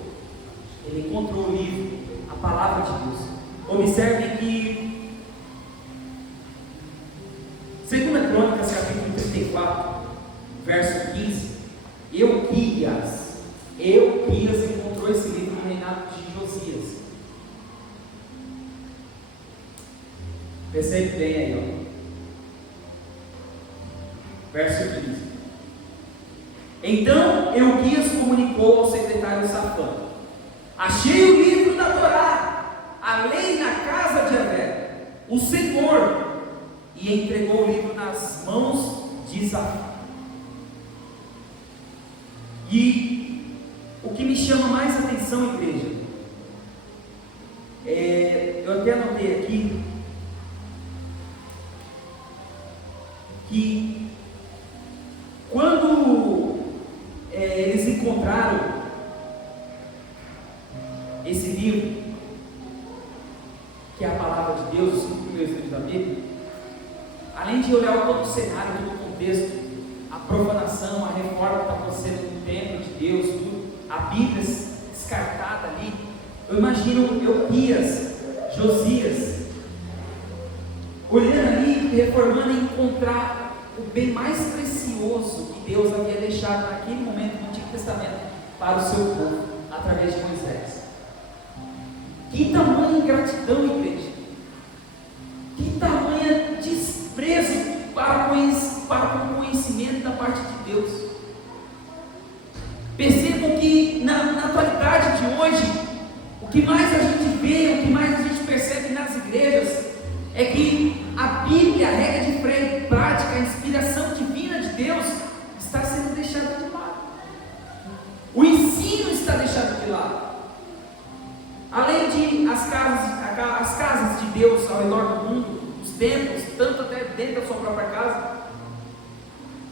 o livro, a palavra de Deus. Observe que 2 Crônicas capítulo 34, verso 15, Euquias encontrou esse livro no reinado de Josias. Percebe bem aí, ó. Verso 15. Então Euquias comunicou ao secretário Safã: achei o livro da Torá, a lei na casa de Yahvé, o Senhor, e entregou o livro nas mãos de Safã. E o que me chama mais atenção, igreja, eu até anotei aqui, que quando eles encontraram esse livro, que é a palavra de Deus, os 5 primeiros livros da Bíblia, além de olhar todo o cenário, todo o contexto, a profanação, a reforma que está acontecendo no templo de Deus, tudo, a Bíblia descartada ali, Eu imagino Euquias, Josias, olhando ali, reformando e encontrar o bem mais precioso que Deus havia deixado naquele momento no Antigo Testamento para o seu povo, através de Moisés. Que tamanha ingratidão, igreja! Que tamanha desprezo para com o conhecimento da parte de Deus! Percebam que na atualidade de hoje, o que mais a gente vê, o que mais a gente percebe nas igrejas, é que a Bíblia, a regra de prática, a inspiração divina de Deus está sendo deixada de lado. O ensino está deixado de lado. Além de as casas de Deus ao redor do mundo, os templos, tanto até dentro da sua própria casa,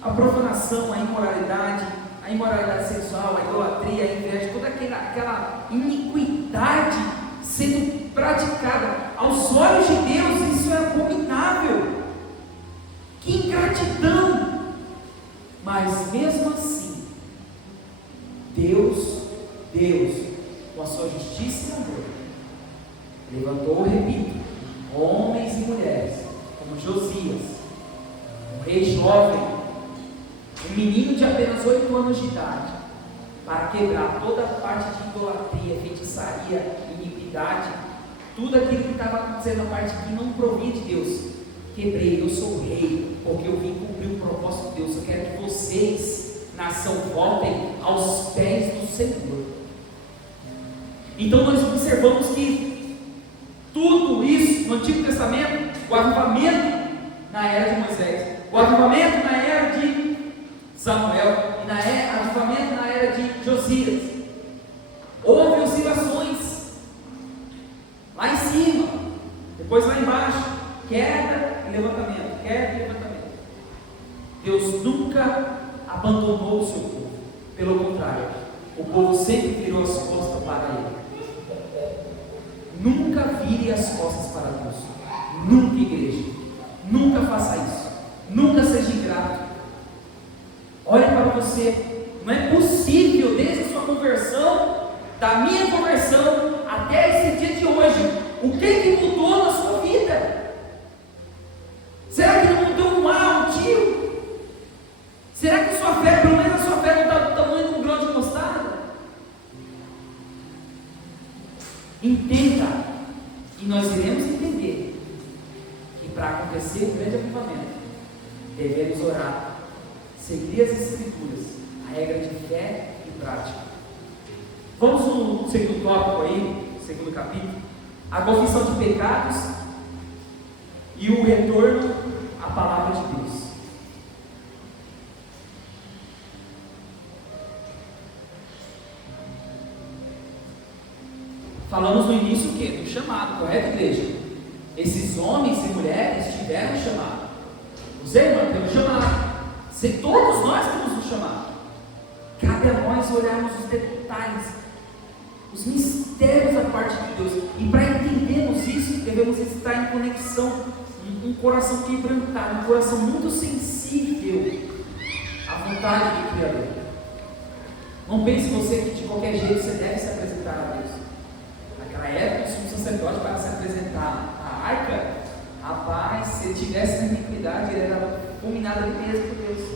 a profanação, a imoralidade sexual, a idolatria, a inveja, toda aquela iniquidade sendo praticada aos olhos de Deus, isso é abominável. Que ingratidão! Mas mesmo assim, Deus, com a sua justiça e amor, levantou, repito, homens e mulheres, como Josias, um rei jovem, um menino de apenas 8 anos de idade, para quebrar toda a parte de idolatria, feitiçaria, iniquidade, tudo aquilo que estava acontecendo na parte que não provia de Deus. Quebrei, eu sou o rei, porque eu vim cumprir o propósito de Deus. Eu quero que vocês, nação, voltem aos pés do Senhor. Então nós observamos que tudo isso no Antigo Testamento, o avivamento na era de Moisés, o avivamento na era de Samuel e o avivamento na era de Josias, houve oscilações lá em cima, depois lá embaixo, queda e levantamento, queda e levantamento. Deus nunca abandonou o seu povo, pelo contrário, o povo sempre virou as costas para ele. Nunca vire as costas para Deus, nunca, igreja, nunca faça isso, nunca seja ingrato. Olhe para você, não é possível, desde a sua conversão, da minha conversão até esse dia de hoje, o que mudou na sua vida? Será que não mudou um ar, um tiro? Será que sua fé, pelo menos a sua fé, não está do tamanho de um grão de mostarda? Entenda, e nós iremos entender, que para acontecer o grande avivamento, devemos orar, seguir as Escrituras, a regra de fé e prática. Vamos no segundo tópico aí, segundo capítulo, a confissão de pecados e o retorno à palavra de Deus. Falamos no início o quê? Do chamado, correto, igreja? Esses homens e mulheres tiveram um chamado. Você, irmão, tem um chamado. Todos nós temos um chamado. Cabe a nós olharmos os detalhes, os mistérios da parte de Deus. E para entendermos isso, devemos estar em conexão, um coração quebrantado, um coração muito sensível à vontade do Criador. Não pense você que de qualquer jeito você deve se apresentar a Deus. Naquela época, o sumo sacerdote, para se apresentar à arca, rapaz, se ele tivesse na iniquidade, ele era fulminado ali mesmo por Deus,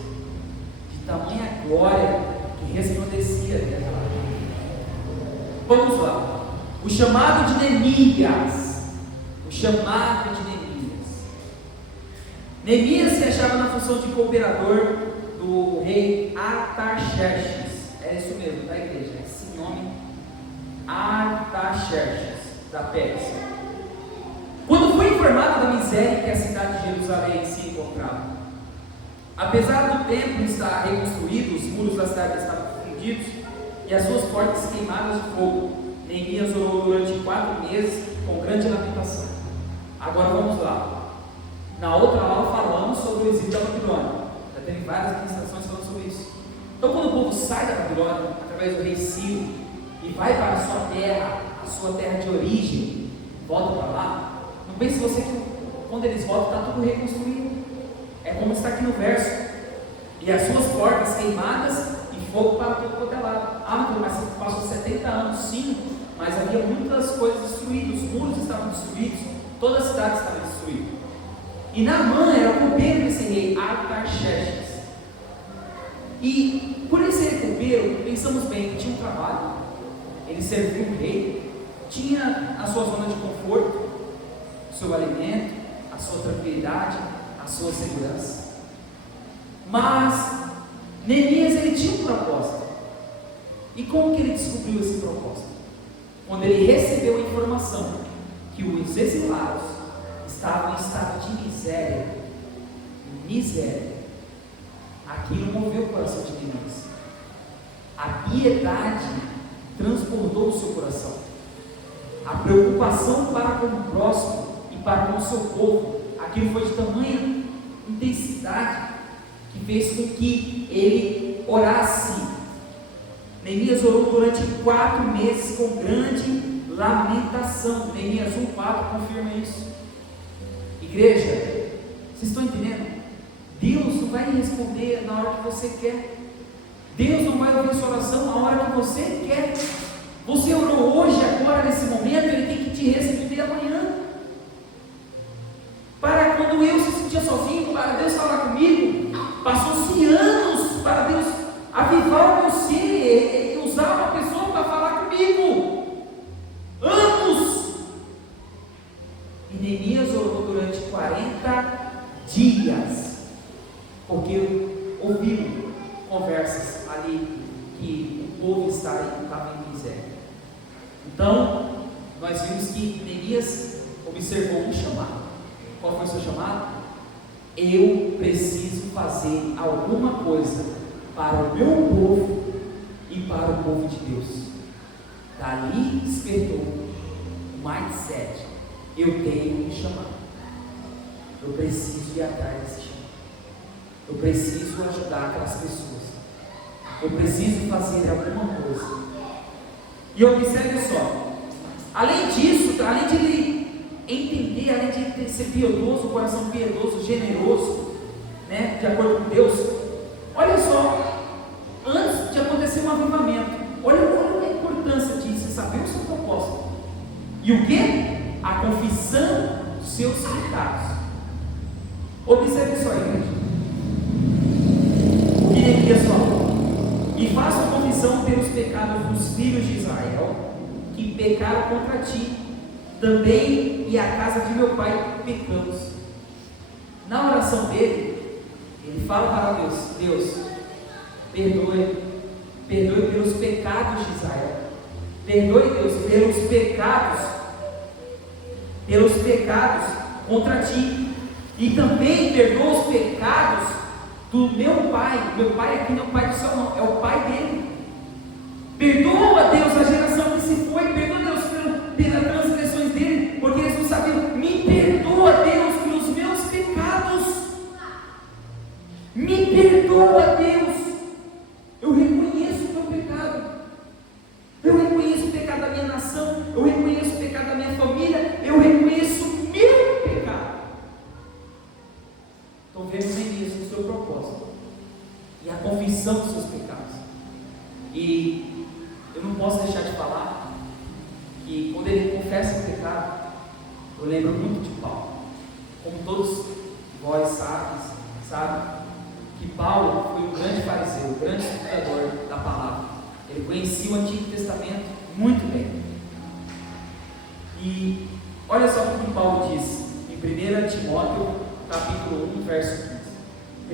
de tamanha glória que resplandecia naquela arca. Vamos lá, o chamado de Neemias. O chamado de Neemias. Neemias se achava na função de cooperador do rei Artaxerxes. É isso mesmo, da igreja, esse nome, Artaxerxes, da Pérsia. Quando foi informado da miséria que a cidade de Jerusalém se encontrava, apesar do templo estar reconstruído, os muros da cidade estavam fundidos e as suas portas queimadas de fogo, Neemias orou durante 4 meses com grande lamentação. Agora vamos lá. Na outra aula falamos sobre o exílio da Babilônia. Já teve várias ministrações falando sobre isso. Então, quando o povo sai da Babilônia, através do rei Ciro, e vai para a sua terra de origem, volta para lá, não pense você que quando eles voltam está tudo reconstruído. É como está aqui no verso. E as suas portas queimadas e fogo para todo quanto é lado. Ah, mas você passou 70 anos, sim, mas havia muitas coisas destruídas, os muros estavam destruídos, toda a cidade estava destruída. E Naamã era o copeiro desse rei, Artaxerxes. E por ele ser copeiro, pensamos bem, tinha um trabalho, ele serviu o rei, tinha a sua zona de conforto, o seu alimento, a sua tranquilidade, a sua segurança. Mas Neemias, ele tinha um propósito. E como que ele descobriu esse propósito? Quando ele recebeu a informação que os exilados estavam em estado de miséria, aquilo moveu o coração de Neemias. A piedade transbordou o seu coração. A preocupação para com o próximo e para com o seu povo, aquilo foi de tamanha intensidade que fez com que ele orasse. Neemias orou durante 4 meses com grande lamentação. Neemias 1:4 confirma isso. Igreja, vocês estão entendendo? Deus não vai responder na hora que você quer. Deus não vai ouvir sua oração na hora que você quer. Você orou hoje, agora, nesse momento, Ele tem que te responder amanhã. Para quando eu se sentia sozinho, para Deus falar comigo, passou-se anos para Deus avivar o meu ser e usar uma pessoa para falar comigo. Anos! E Neemias orou durante 40 dias, porque ouviu conversas ali que o povo estava em miséria. Então, nós vimos que Neemias observou um chamado. Qual foi o seu chamado? Eu preciso fazer alguma coisa para o meu povo e para o povo de Deus. Dali despertou o mindset. Eu tenho um chamado. Eu preciso ir atrás desse chamado. Eu preciso ajudar aquelas pessoas. Eu preciso fazer alguma coisa. E observe só. Além disso, além de ele entender, além de ele ser piedoso, coração piedoso, generoso, né, de acordo com Deus, olha só, antes de acontecer um avivamento, olha a importância de você saber o seu propósito. E o que? A confissão dos seus pecados. Observe só, igreja. O que Neemias falou? E faço a confissão pelos pecados dos filhos de Israel, que pecaram contra ti, também e a casa de meu pai pecamos. Na oração dele, ele fala para Deus: Deus, perdoe pelos pecados de Israel, perdoe, Deus, pelos pecados contra ti, e também perdoa os pecados do meu pai aqui não é o pai do céu, não, é o pai dele. Perdoa, Deus, a geração que se foi, perdoa, Deus, pelas transgressões dele, porque eles não sabiam. Me perdoa, Deus, pelos meus pecados. Me perdoa, Deus. Eu reconheço o meu pecado. Eu reconheço o pecado da minha nação. Eu reconheço o pecado da minha família. Eu reconheço o meu pecado. Estou vendo Neemias no seu propósito. E a confissão dos seus pecados. E eu não posso deixar de falar que quando ele confessa o pecado, eu lembro muito de Paulo. Como todos vós sabem que Paulo foi um grande fariseu, um grande estudador da palavra. Ele conhecia o Antigo Testamento muito bem. E olha só o que Paulo diz em 1 Timóteo capítulo 1, verso 15. 1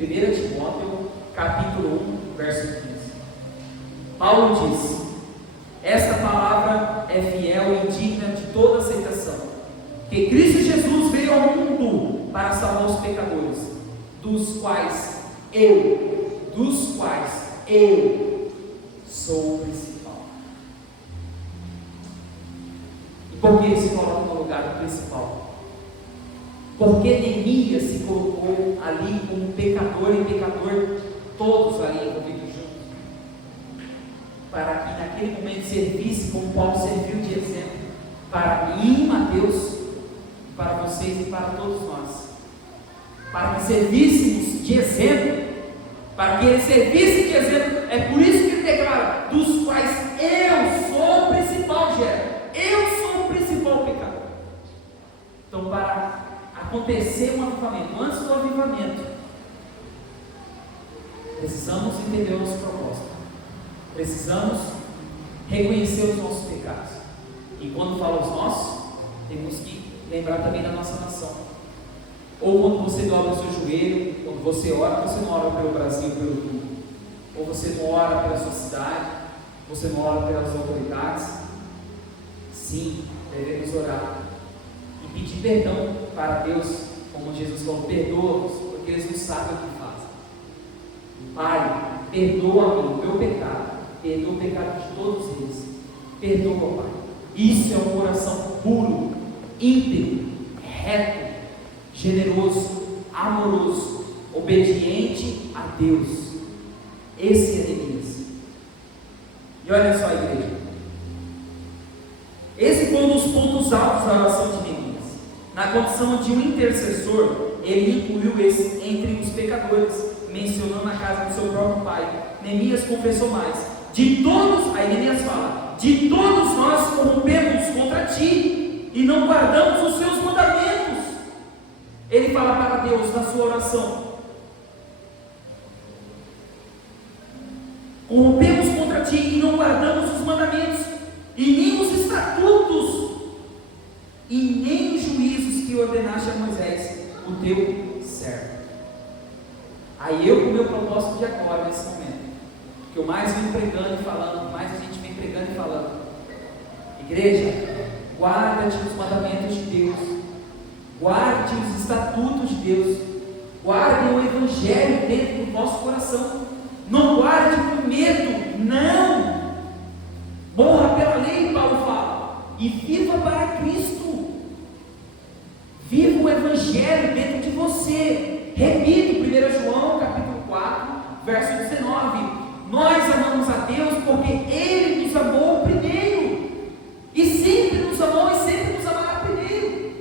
Timóteo capítulo 1, verso 15. Paulo diz: esta palavra é fiel e digna de toda aceitação, que Cristo Jesus veio ao mundo para salvar os pecadores, dos quais eu sou o principal. E por que ele se coloca no lugar do principal? Porque Neemias se colocou ali como pecador e pecador, todos ali envolvidos juntos, para que naquele momento servisse como Paulo serviu de exemplo para mim, Mateus, para vocês e para todos nós, para que servíssemos de exemplo, para que ele servisse de exemplo. É por isso que ele declara: dos quais eu sou o principal, Gera. acontecer um avivamento, antes do avivamento, precisamos entender o nosso propósito, precisamos reconhecer os nossos pecados, e quando falo os nossos, temos que lembrar também da nossa nação. Ou quando você dobra o seu joelho, quando você ora, você não ora pelo Brasil, pelo mundo, ou você não ora pela sua cidade, você não ora pelas autoridades. Sim, devemos orar e pedir perdão para Deus, como Jesus falou: perdoa-os, porque eles não sabem o que fazem. Pai, perdoa-me o meu pecado, perdoa o pecado de todos eles, perdoa, Pai. Isso é um coração puro, íntegro, reto, generoso, amoroso, obediente a Deus. Esse é Neemias. E olha só, igreja, esse foi um dos pontos altos da oração de Neemias. Na condição de um intercessor, ele incluiu esse entre os pecadores, mencionando a casa do seu próprio pai. Neemias confessou mais: de todos, aí Neemias fala, de todos nós corrompemos contra ti e não guardamos os seus mandamentos. Ele fala para Deus na sua oração: corrompemos contra ti e não guardamos os mandamentos, e nem os estatutos, e nem os juízos que ordenaste a Moisés, o teu servo. Aí eu, com o meu propósito de agora, nesse momento, que eu mais venho pregando e falando, mais a gente vem pregando e falando: igreja, guarda-te os mandamentos de Deus, guarde os estatutos de Deus, guarde o Evangelho dentro do vosso coração. Não guarde com medo, não. Morra pela lei, Paulo fala, e viva para Cristo. Viva o Evangelho dentro de você. Repito, 1 João capítulo 4, verso 19: nós amamos a Deus porque Ele nos amou primeiro, e sempre nos amou e sempre nos amará primeiro.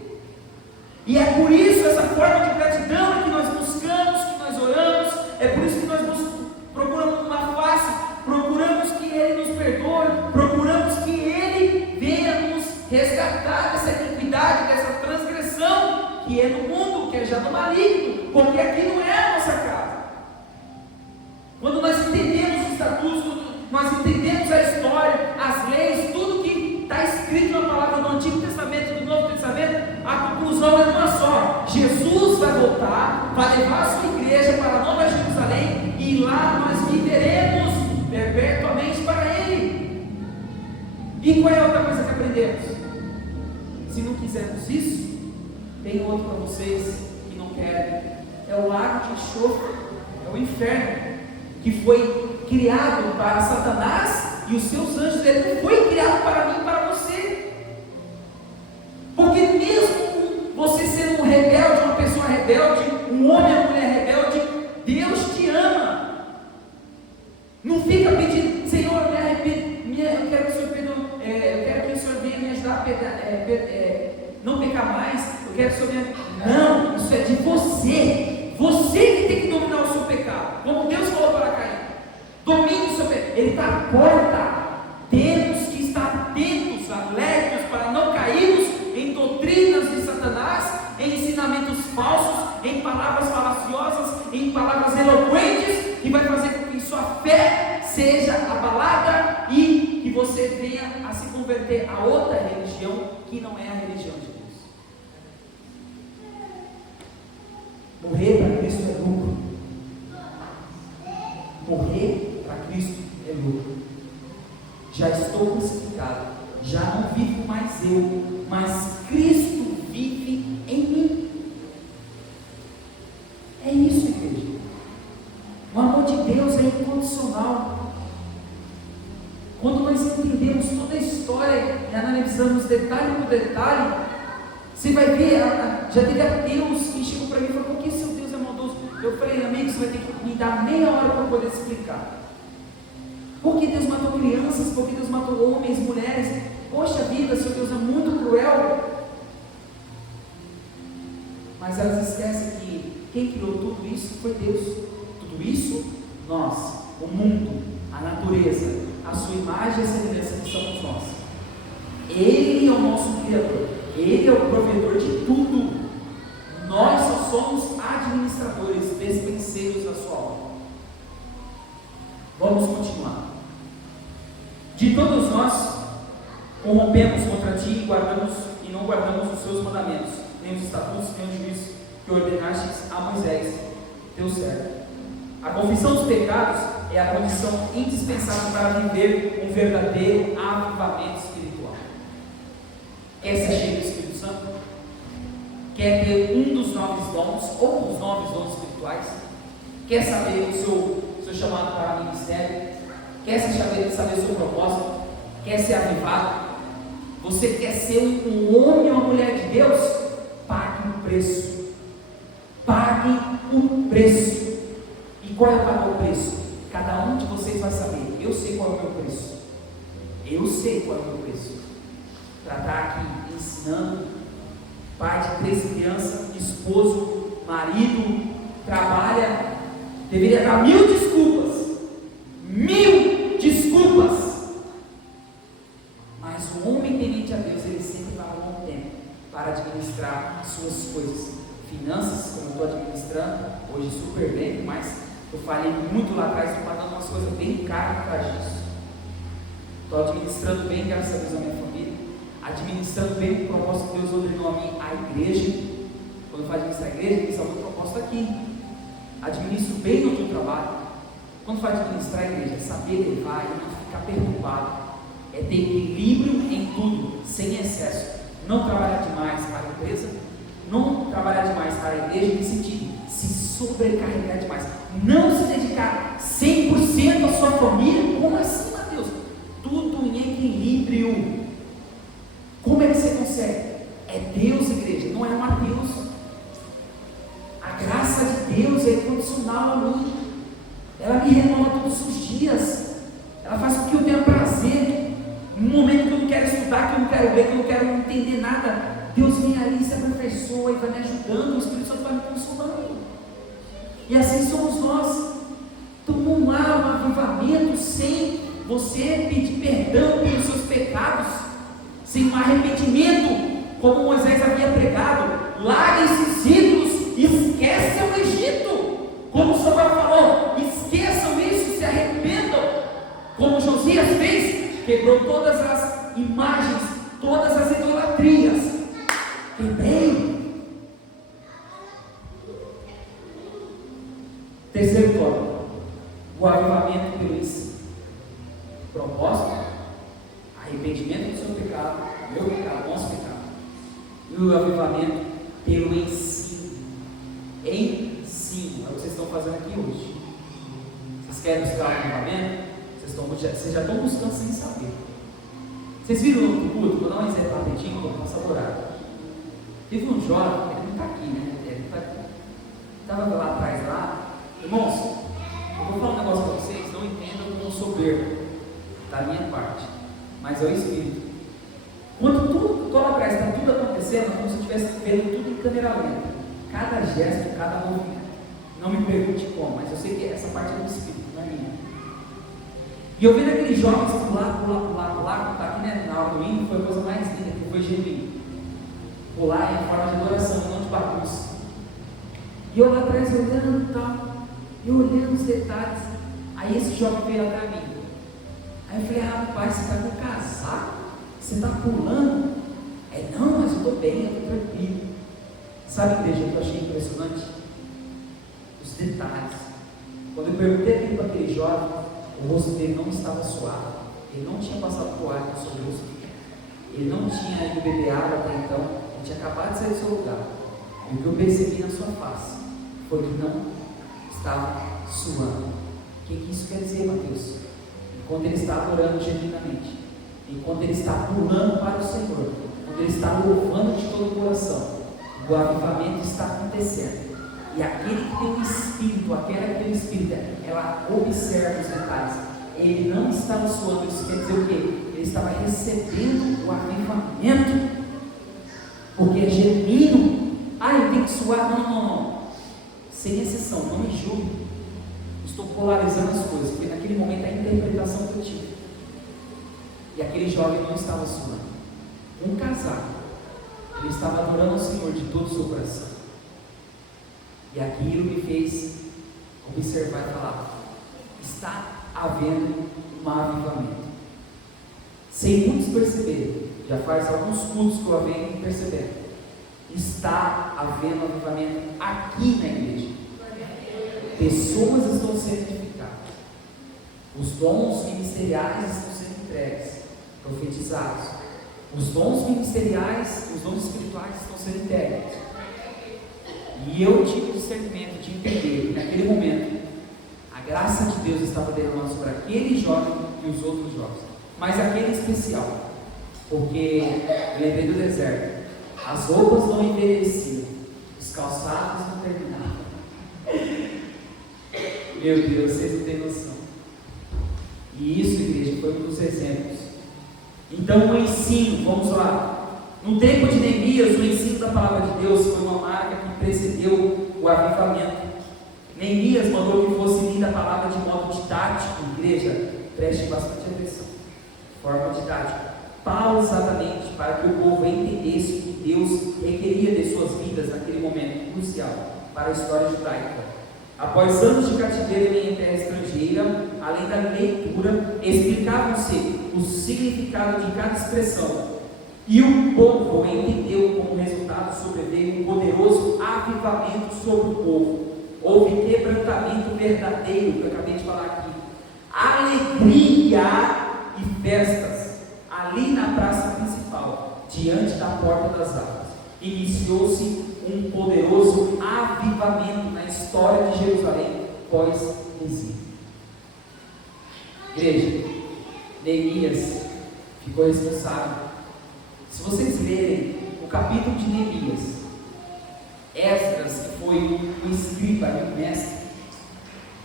E é por isso essa forma de gratidão é que nós buscamos, que nós oramos, é por isso que nós procuramos uma face, procuramos que Ele nos perdoe, procuramos que Ele venha nos resgatar dessa iniquidade, dessa transgressão que é no mundo, que é já no maligno, porque aqui não é a nossa casa. Quando nós entendemos os estatutos, nós entendemos a história, as leis, tudo que está escrito na palavra do Antigo Testamento e do Novo Testamento, a conclusão é uma só: Jesus vai voltar, vai levar a sua igreja para a Nova Jerusalém, e lá nós viveremos perpetuamente para Ele. E qual é a outra coisa que aprendemos? Se não quisermos isso, tem outro para vocês que não querem: é o lago de enxofre, é o inferno, que foi criado para Satanás e os seus anjos. Ele não foi criado para mim e para você, porque mesmo você sendo um rebelde, uma pessoa rebelde, um homem ou mulher rebelde, Deus te ama. Não fica pedindo: Senhor, me arrependo, eu quero que o Senhor perdoe, eu quero que o Senhor venha me ajudar a não pecar mais, eu quero que o Senhor me... Não, isso é de você. Você que tem que dominar o seu pecado, como Deus falou para Caim: domine o seu pecado. Ele está à porta. Temos que estar atentos, alertas, para não cairmos em doutrinas de Satanás, em ensinamentos falsos, em palavras falaciosas, em palavras eloquentes, que vai fazer com que sua fé seja abalada e que você venha a se converter a outra religião que não é a religião de Deus. Morrer para Cristo é lucro. Morrer para Cristo é lucro. Já estou crucificado, já não vivo mais eu, mas Cristo vive em mim. É isso, igreja. O amor de Deus é incondicional. Quando nós entendemos toda a história e analisamos detalhe por detalhe, você vai ver, já teve ateus que chegou para mim e falou: por que seu Deus é maldoso? Eu falei: amigo, você vai ter que me dar meia hora para poder explicar. Por que Deus matou crianças? Por que Deus matou homens, mulheres? Poxa vida, seu Deus é muito cruel. Mas elas esquecem que quem criou tudo isso foi Deus. Tudo isso, nós, o mundo, a natureza, a sua imagem e a semelhança que somos nós. Ele é o nosso Criador. Ele é o provedor de tudo. somos administradores, despenseiros da sua obra. Vamos continuar. De todos nós corrompemos contra ti e não guardamos os seus mandamentos, nem os estatutos, nem os juízos que ordenaste a Moisés, teu servo. A confissão dos pecados é a condição indispensável para viver um verdadeiro avivamento espiritual. Quer ser cheio do Espírito Santo? Quer ter um dos 9 dons, ou os 9 dons espirituais? Quer saber o seu chamado para o ministério? Quer saber o seu propósito? Quer ser avivado? Você quer ser um homem ou uma mulher de Deus? Pague um preço. Pague um preço. E qual é o preço? Cada um de vocês vai saber. Eu sei qual é o meu preço. Eu sei qual é o meu preço. Para estar aqui ensinando, pai de 3 crianças, esposo, marido, trabalha, deveria dar 1000 desculpas. 1000 desculpas. Mas o homem temente a Deus, ele sempre vai arrumar um tempo para administrar suas coisas. Finanças, como eu estou administrando, hoje super bem, mas eu falei muito lá atrás, estou pagando umas coisas bem caras por causa disso. Estou administrando bem, graças a Deus, a minha família, administrando bem o propósito que Deus ordenou a mim, a igreja. Quando eu falo administrar a igreja, isso é o meu propósito aqui. Administro bem no teu trabalho. Quando faz administrar a igreja, é saber levar e não ficar perturbado. É ter equilíbrio em tudo, sem excesso. Não trabalhar demais para a empresa, não trabalhar demais para a igreja, em sentido, se sobrecarregar demais. Não se dedicar 100% à sua família. Como assim, Mateus? Tudo em equilíbrio. Como é que você consegue? É Deus, igreja, não é Mateus. A graça de Deus é incondicional a mim. Ela me renova todos os dias. Ela faz com que eu tenha prazer. No momento que eu não quero estudar, que eu não quero ver, que eu não quero entender nada, Deus vem ali e se aperfeiçoa e vai me ajudando, o Espírito Santo vai me consolando. E assim somos nós. Então não há um avivamento sem você pedir perdão pelos seus pecados, sem um arrependimento, como Moisés havia pregado. Larga esses ídolos, esquece o Egito, como o Samuel falou, esqueçam isso, se arrependam, como Josias fez. Quebrou todas as imagens, todas as idolatrias. Bem. Terceiro tópico: o avivamento pelo ensino. Propósito: arrependimento do seu pecado, meu pecado, nosso pecado. E o avivamento pelo ensino. Ensino é o que vocês estão fazendo aqui hoje. Vocês querem buscar o avivamento? Vocês já estão buscando sem saber. Vocês viram no culto? Vou dar um exemplo rapidinho para passar por aí. Teve um jovem, ele não está aqui, né? Ele está aqui. Estava lá atrás, lá. Irmãos, eu vou falar um negócio para vocês, não entendam como soberbo da minha parte, mas é o Espírito. Quando tudo lá atrás está tudo acontecendo, como se eu estivesse vendo tudo em câmera lenta. Cada gesto, cada movimento. Não me pergunte como, mas eu sei que essa parte é do Espírito, não é minha. E eu vendo aqueles jovens pular, tá aqui, né, na hora do hino, foi a coisa mais linda, que foi genuíno. Pular em forma de adoração, não de bagunça. E eu lá atrás olhando e tal, e olhando os detalhes. Aí esse jovem veio até mim. Aí eu falei: rapaz, você está com casaco? Você está pulando? Não, mas eu estou bem, eu estou tranquilo. Sabe, igreja, que eu achei impressionante? Os detalhes. Quando eu perguntei aquilo para aquele jovem, o rosto dele não estava suado, ele não tinha passado toalha no seu rosto, ele não tinha ido beber água até então, ele tinha acabado de sair do seu lugar. E o que eu percebi na sua face foi que não estava suando. O que isso quer dizer, Mateus? Enquanto ele está adorando genuinamente, enquanto ele está pulando para o Senhor, quando ele está louvando de todo o coração, o avivamento está acontecendo. E aquele que tem o Espírito, aquela que tem o Espírito, ela observa os detalhes. Ele não estava suando, isso quer dizer o quê? Ele estava recebendo o avivamento, porque é genuíno. Eu tenho que suar? Não. Sem exceção, não me julgue. Estou polarizando as coisas, porque naquele momento é a interpretação que eu tive. E aquele jovem não estava suando. Um casaco. Ele estava adorando ao Senhor de todo o seu coração. E aquilo me fez observar e falar: está havendo um avivamento. Sem muitos perceberem, já faz alguns cultos que eu venho percebendo, está havendo avivamento aqui na igreja. Pessoas estão sendo edificadas, os dons ministeriais estão sendo entregues, profetizados, os dons ministeriais, os dons espirituais estão sendo entregues. E eu tive o discernimento de entender que naquele momento a graça de Deus estava derramando sobre aquele jovem e os outros jovens, mas aquele especial, porque eu lembrei do deserto, as roupas não envelheciam, os calçados não terminavam. Meu Deus, vocês não têm noção. E isso, igreja, foi um dos exemplos. Então o ensino, vamos lá, no tempo de Neemias, o ensino da palavra de Deus foi uma marca que precedeu o avivamento. Neemias mandou que fosse lida a palavra de modo didático. Igreja, preste bastante atenção, de forma didática, pausadamente, para que o povo entendesse o que Deus requeria de suas vidas naquele momento crucial para a história judaica. Após anos de cativeiro em terra estrangeira, além da leitura, explicavam-se o significado de cada expressão, e o povo entendeu. Como resultado, sobreveio um poderoso avivamento sobre o povo. Houve quebrantamento verdadeiro, que eu acabei de falar aqui, alegria e festas ali na praça principal, diante da porta das águas. Iniciou-se um poderoso avivamento na história de Jerusalém pós-exílio. Igreja, Neemias ficou responsável. Se vocês lerem o capítulo de Neemias, Esdras, que foi o escriba e o mestre,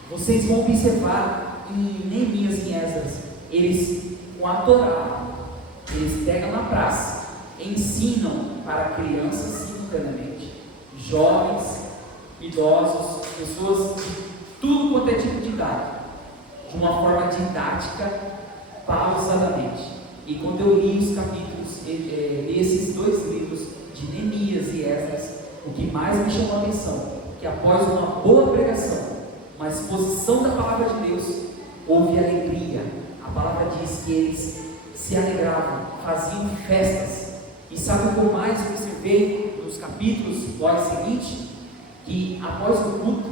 vocês vão observar em Neemias e Esdras, eles com a Torá, eles pegam na praça, ensinam para crianças simultaneamente, jovens, idosos, pessoas de tudo quanto é tipo de idade, de uma forma didática, pausadamente. E quando eu li os capítulos desses dois livros de Neemias e Esdras, o que mais me chamou a atenção, que após uma boa pregação, uma exposição da palavra de Deus, houve alegria. A palavra diz que eles se alegravam, faziam festas. E sabe o que eu mais observei nos capítulos do ano seguinte? Que após o culto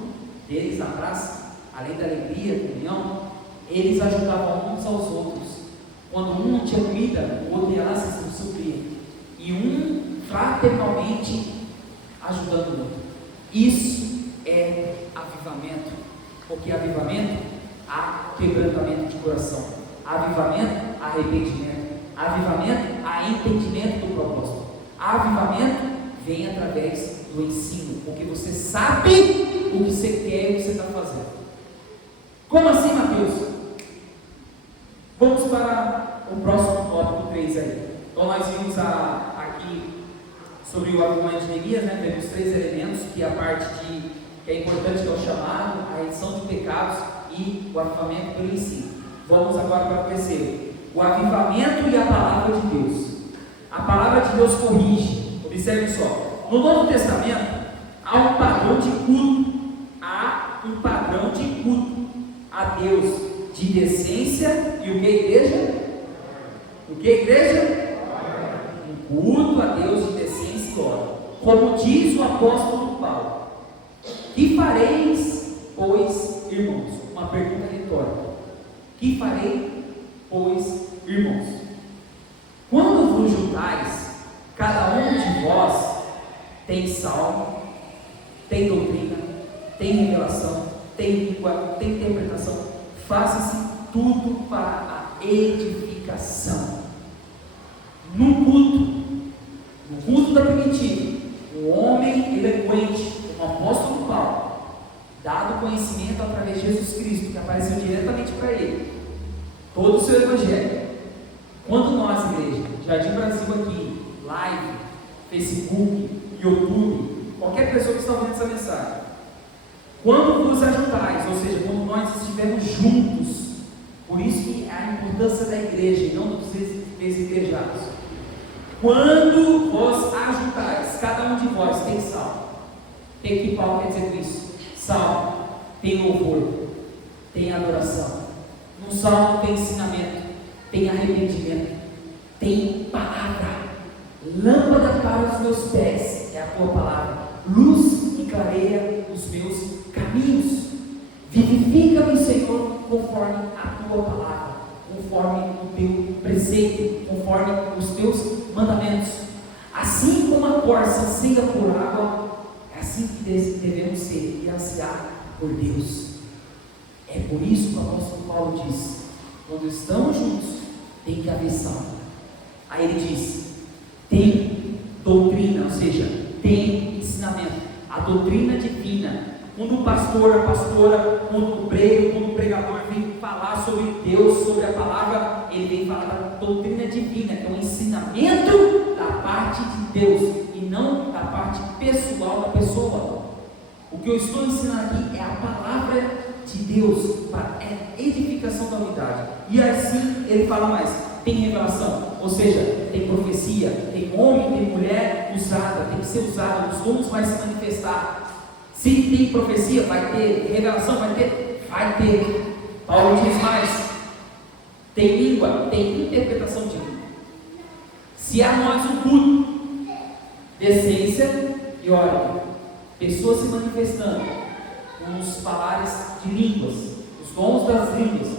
deles na praça, além da alegria, comunhão, eles ajudavam uns aos outros. Quando um não tinha comida, o outro ia lá se supria. E um fraternalmente ajudando o outro. Isso é avivamento. Porque avivamento há quebrantamento de coração. Avivamento, arrependimento. Avivamento, há entendimento do propósito. Avivamento vem através do ensino, porque você sabe o que você quer e o que você está fazendo. Como assim, Mateus? Vamos para o próximo tópico 3 aí. Então nós vimos aqui sobre o avivamento de Neemias, né? Temos 3 elementos, que é a parte que é importante, que é o chamado, a redenção de pecados e o avivamento pelo ensino. Vamos agora para o terceiro, o avivamento e a palavra de Deus. A palavra de Deus corrige. Observe só, no Novo Testamento há um padrão de culto, a Deus de decência e o que, igreja? O que, igreja? Um culto a Deus de decência e ordem. Como diz o apóstolo Paulo: que fareis, pois, irmãos? Uma pergunta retórica. Que farei, pois, irmãos? Quando vos juntais, cada um de vós tem salmo, tem doutrina, tem revelação, tem língua, tem interpretação. Faça-se tudo para a edificação. No culto da primitiva, o homem eloquente, o apóstolo Paulo, dado conhecimento através de Jesus Cristo, que apareceu diretamente para ele, todo o seu evangelho. Quando nós, igreja, Jardim Brasil aqui, live, Facebook, YouTube, qualquer pessoa que está ouvindo essa mensagem, quando vos ajuntais, ou seja, quando nós estivermos juntos, por isso que é a importância da igreja e não dos desigrejados. Quando vos ajuntais, cada um de vós tem salmo. O que Paulo quer dizer com isso? tem louvor, tem adoração. No salmo tem ensinamento, tem arrependimento, tem palavra. Lâmpada para os meus pés é a tua palavra, luz que clareia os meus caminhos. Vivifica-me, Senhor, conforme a tua palavra, conforme o teu preceito, conforme os teus mandamentos. Assim como a corça anseia por água, é assim que devemos ser e ansiar por Deus. É por isso que o apóstolo Paulo diz: quando estamos juntos, tem que haver salmo. Aí ele diz: tem doutrina, ou seja, tem ensinamento, a doutrina divina. Quando o pastor, a pastora, quando o pregador vem falar sobre Deus, sobre a palavra, ele vem falar da doutrina divina, que é um ensinamento da parte de Deus e não da parte pessoal da pessoa. O que eu estou ensinando aqui é a palavra de Deus para a edificação da unidade. E assim ele fala mais: tem revelação, ou seja, tem profecia, tem homem, tem mulher usada, tem que ser usada, os dons vai se manifestar. Se tem profecia, vai ter revelação, vai ter. Paulo diz mais: tem língua, tem interpretação de língua. Se há nós um culto, decência e ordem, pessoas se manifestando, os falares de línguas, os dons das línguas,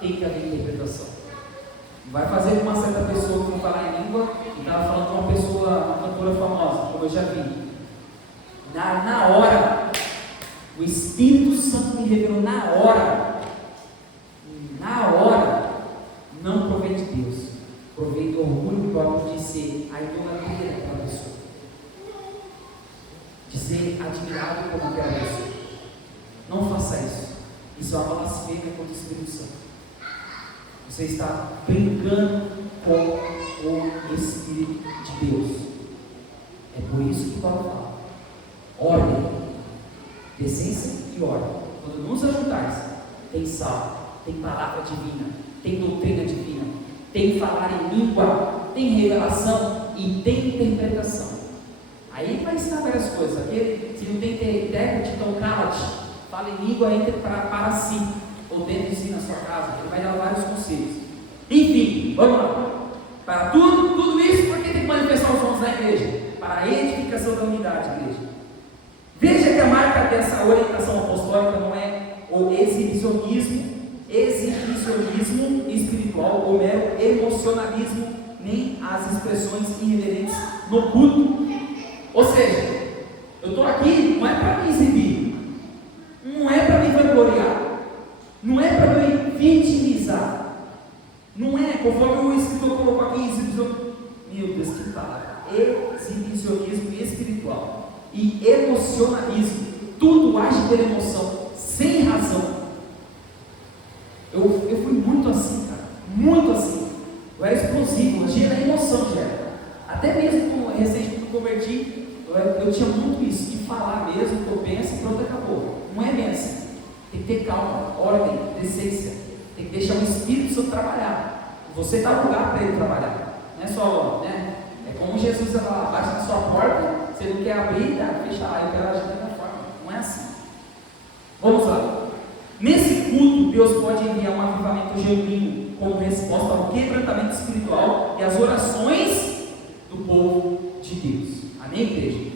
tem que haver interpretação. Vai fazer com uma certa pessoa que não fala em língua e estava falando com uma pessoa, uma cantora famosa, como eu já vi. Na hora, o Espírito Santo me revelou na hora, não provém de Deus, provém do orgulho próprio de ser a idolatria daquela pessoa, de ser admirado como aquela pessoa. Não faça isso, isso é uma blasfêmia contra o Espírito Santo. Você está brincando com o Espírito de Deus. É por isso que Paulo fala: ordem, decência e ordem. Quando nos ajuntais, tem salmo, tem palavra divina, tem doutrina divina, tem falar em língua, tem revelação e tem interpretação. Aí vai ensinar várias coisas. Aquele, se não tem intérprete, então cala-te, fala em língua, entre para si, ou dentro de si na sua casa. Ele vai dar vários conselhos. Enfim, vamos lá. Para tudo isso, porque tem que manifestar os dons na igreja, para a edificação da unidade da igreja. Veja que a marca dessa orientação apostólica não é o exibicionismo espiritual ou mero emocionalismo, nem as expressões irreverentes no culto. Ou seja, eu estou aqui não é para me exibir, não é para me vangloriar, não é para me vitimizar, não é, conforme o escritor colocou aqui, meu Deus, que palavra, exibicionismo espiritual e emocionalismo, tudo age pela emoção, sem razão. Eu fui muito assim, cara, muito assim. Eu era explosivo, eu tinha emoção, até mesmo recente que eu me converti, eu tinha muito isso, de falar mesmo o que eu penso e pronto, acabou. Não é bem assim. Tem que ter calma, ordem, decência, tem que deixar o Espírito Santo trabalhar. Você dá lugar para ele trabalhar, não é só, né? É como Jesus bate na sua porta, você não quer abrir, fecha lá e ela já tem uma forma. Não é assim. Vamos lá. Nesse culto, Deus pode enviar um avivamento genuíno como resposta ao quebrantamento espiritual e às orações do povo de Deus. Amém, igreja?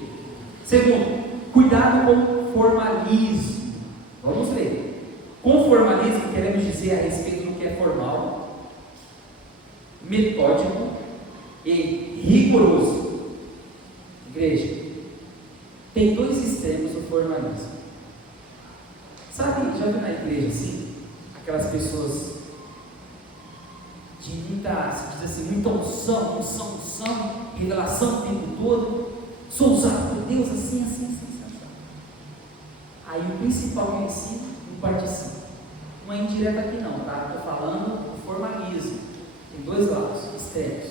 Segundo, cuidado com o formalismo. Vamos ler. Com formalismo, queremos dizer a respeito do que é formal, metódico e rigoroso. Igreja, tem dois extremos do formalismo. Sabe, já viu na igreja assim, aquelas pessoas de muita, se diz assim, muita unção, revelação o tempo todo, sou usado por Deus assim. Aí o principal que eu ensino, não participa. Não é indireta aqui não, tá? Estou falando do formalismo. Tem dois lados, extremos.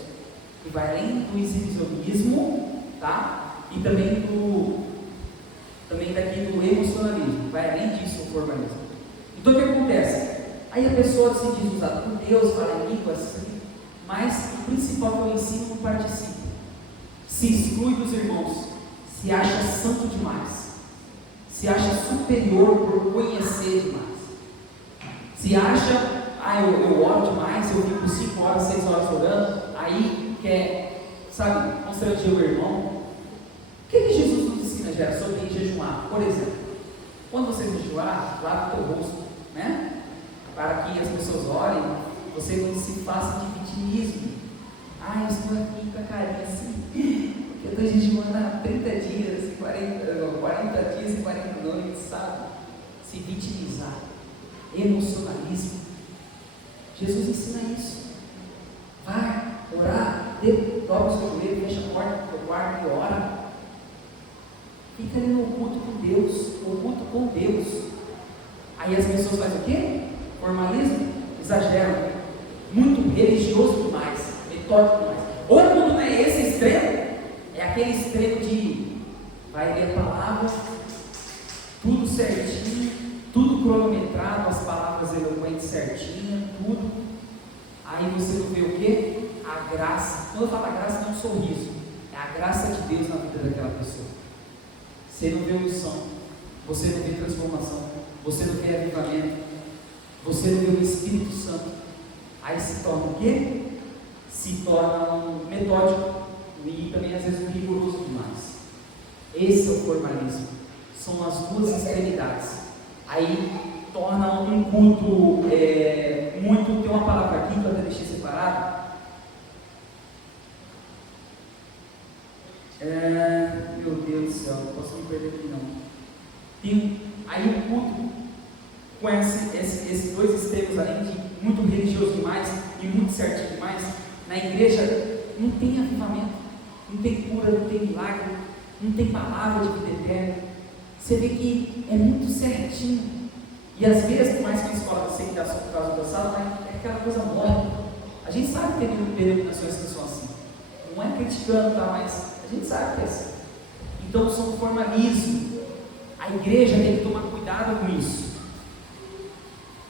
Que vai além do exibicionismo, tá? E também daqui do emocionalismo, vai além disso o formalismo. Então o que acontece? Aí a pessoa se diz usada por Deus, fala em línguas, mas o principal que eu ensino não participa, se exclui dos irmãos, se acha santo demais, se acha superior por conhecer demais, se acha, eu oro demais, eu fico 5 horas, 6 horas orando, aí quer, sabe, constranger o irmão. O que Jesus nos ensina, Gera, sobre jejuar? Por exemplo, quando você jejuar, lava o teu rosto, né? Para que as pessoas olhem, você não se faça de vitimismo. Eu estou aqui com a carinha assim, porque eu estou jejuando há 30 dias, 40 dias e 40 noites, sabe? Se vitimizar, emocionalismo. Jesus ensina isso. Vai orar, dobra o seu joelho, fecha a porta do teu quarto e ora. Fica ali no culto com Deus, Aí as pessoas fazem o quê? Formalismo? Exageram. Muito religioso demais, metódico demais. Ou quando não é esse extremo, é aquele extremo de vai ler a palavra, tudo certinho, tudo cronometrado, as palavras eloquentes certinhas, tudo. Aí você não vê o quê? A graça. Quando eu falo a graça, não é um sorriso, é a graça de Deus na vida daquela pessoa. Você não vê unção, você não vê transformação, você não vê avivamento, você não vê o Espírito Santo. Aí se torna o quê? Se torna um metódico e também às vezes um rigoroso demais. Esse é o formalismo. São as duas extremidades. Aí torna um culto muito. Tem uma palavra aqui que eu até deixei separado. Meu Deus do céu, não posso me perder aqui não. Aí o culto com esses dois extremos, além de muito religioso demais e muito certinho demais, na igreja não tem avivamento, não tem cura, não tem milagre, não tem palavra de vida eterna. Você vê que é muito certinho. E às vezes, por mais que a escola sei que dá só por causa da sala, é aquela coisa morta. A gente sabe que tem denominações que são assim. Não é criticando, tá? Mas a gente sabe que é assim. Então são formalismo. A igreja tem que tomar cuidado com isso.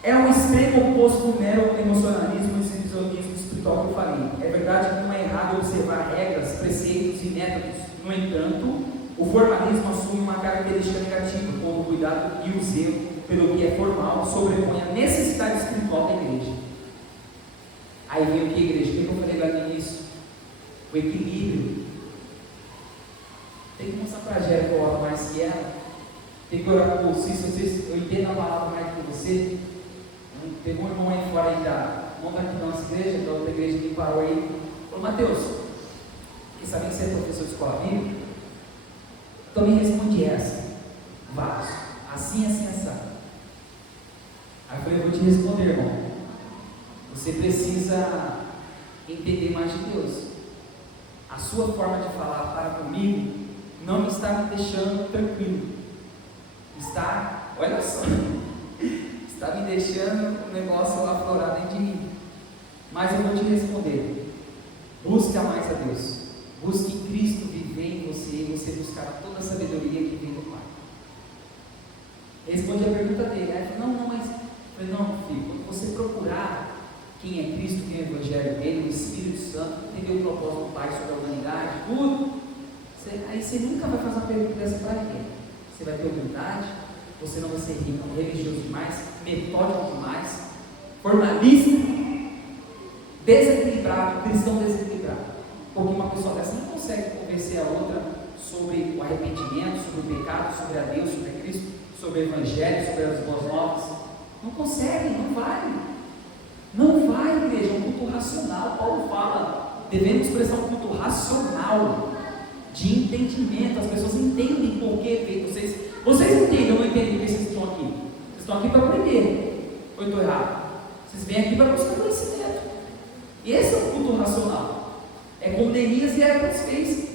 É um extremo oposto do mero emocionalismo e exibicionismo espiritual que eu falei. É verdade que não é errado observar regras, preceitos e métodos. No entanto, o formalismo assume uma característica negativa, como o cuidado e o zelo pelo que é formal sobrepõe a necessidade espiritual da igreja. Aí vem o que, igreja? O que eu falei lá no início? O equilíbrio. Tem que mostrar para a Jéssica que eu oro mais que ela. Tem que orar por si. Eu entendo a palavra mais que você. Tem um irmão aí fora ainda, não daqui da nossa igreja, da outra igreja que parou aí. Falou, Mateus, fiquei sabendo que você é professor de escola bíblica? Então me responde essa. Vários. Assim, assado. Aí eu falei, eu vou te responder, irmão. Você precisa entender mais de Deus. A sua forma de falar para comigo não está me deixando tranquilo. Olha só, está me deixando um negócio aflorado dentro de mim. Mas eu vou te responder. Busca mais a Deus. Busque Cristo viver em você e você buscará toda a sabedoria que vem do Pai. Respondi a pergunta dele. Aí ele falou, não, mas... Eu falei, não, filho, quando você procurar quem é Cristo, quem é o Evangelho dele, o Espírito Santo, entender o propósito do Pai sobre a humanidade, tudo, aí você nunca vai fazer uma pergunta dessa para ninguém. Você vai ter humildade, você não vai ser religioso demais, metódico demais, formalista, desequilibrado, cristão desequilibrado. Porque uma pessoa dessa não consegue convencer a outra sobre o arrependimento, sobre o pecado, sobre a Deus, sobre a Cristo, sobre o Evangelho, sobre as boas novas. Não consegue, não vai. Não vai, igreja, é um culto racional. Paulo fala, devemos expressar um culto racional, de entendimento. As pessoas entendem por que vocês entendem ou não entendem por que vocês estão aqui? Vocês estão aqui para aprender. Ou eu estou errado? Vocês vêm aqui para buscar conhecimento. E esse é o culto racional. É como Neemias e Esdras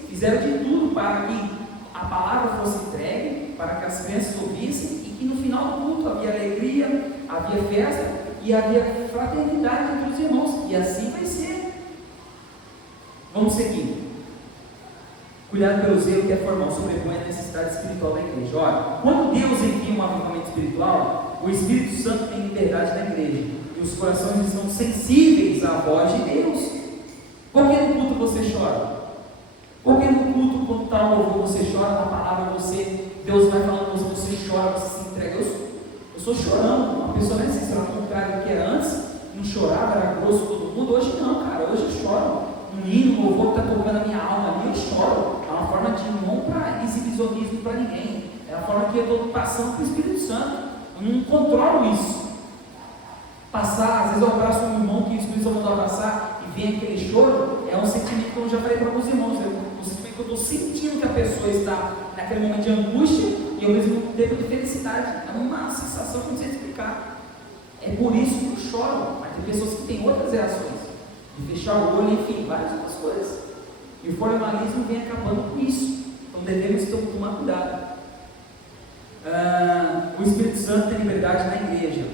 fizeram de tudo para que a palavra fosse entregue, para que as crianças ouvissem e que no final do culto havia alegria, havia festa e havia fraternidade entre os irmãos. E assim vai ser. Vamos seguir. Cuidado pelo zelo que é formal, sobrepõe a necessidade espiritual da igreja. Olha, quando Deus envia um avivamento espiritual, o Espírito Santo tem liberdade na igreja e os corações estão sensíveis à voz de Deus. Por que no culto você chora? Por que no culto, quando está um louvor, você chora, na palavra Deus vai falando com você, estou chorando. Uma pessoa, né, se será o contrário do que era antes, não chorava, era grosso todo mundo. Hoje não, cara, hoje eu choro. Um hino, um louvor que está tocando a minha alma ali, eu choro. É uma forma de não para exibicionismo para ninguém. É uma forma que eu estou passando para o Espírito Santo. Eu não controlo isso. Passar, às vezes eu abraço um irmão que o Espírito Santo mandou abraçar e vem aquele choro, é um sentimento que eu já falei para alguns irmãos, um sentimento que eu estou sentindo que a pessoa está naquele momento de angústia e ao mesmo tempo de felicidade. É uma sensação que eu não sei explicar. É por isso que eu choro. Mas tem pessoas que têm outras reações, de fechar o olho, enfim, várias outras coisas. E o formalismo vem acabando com isso. Então devemos tomar cuidado. O Espírito Santo tem liberdade na igreja.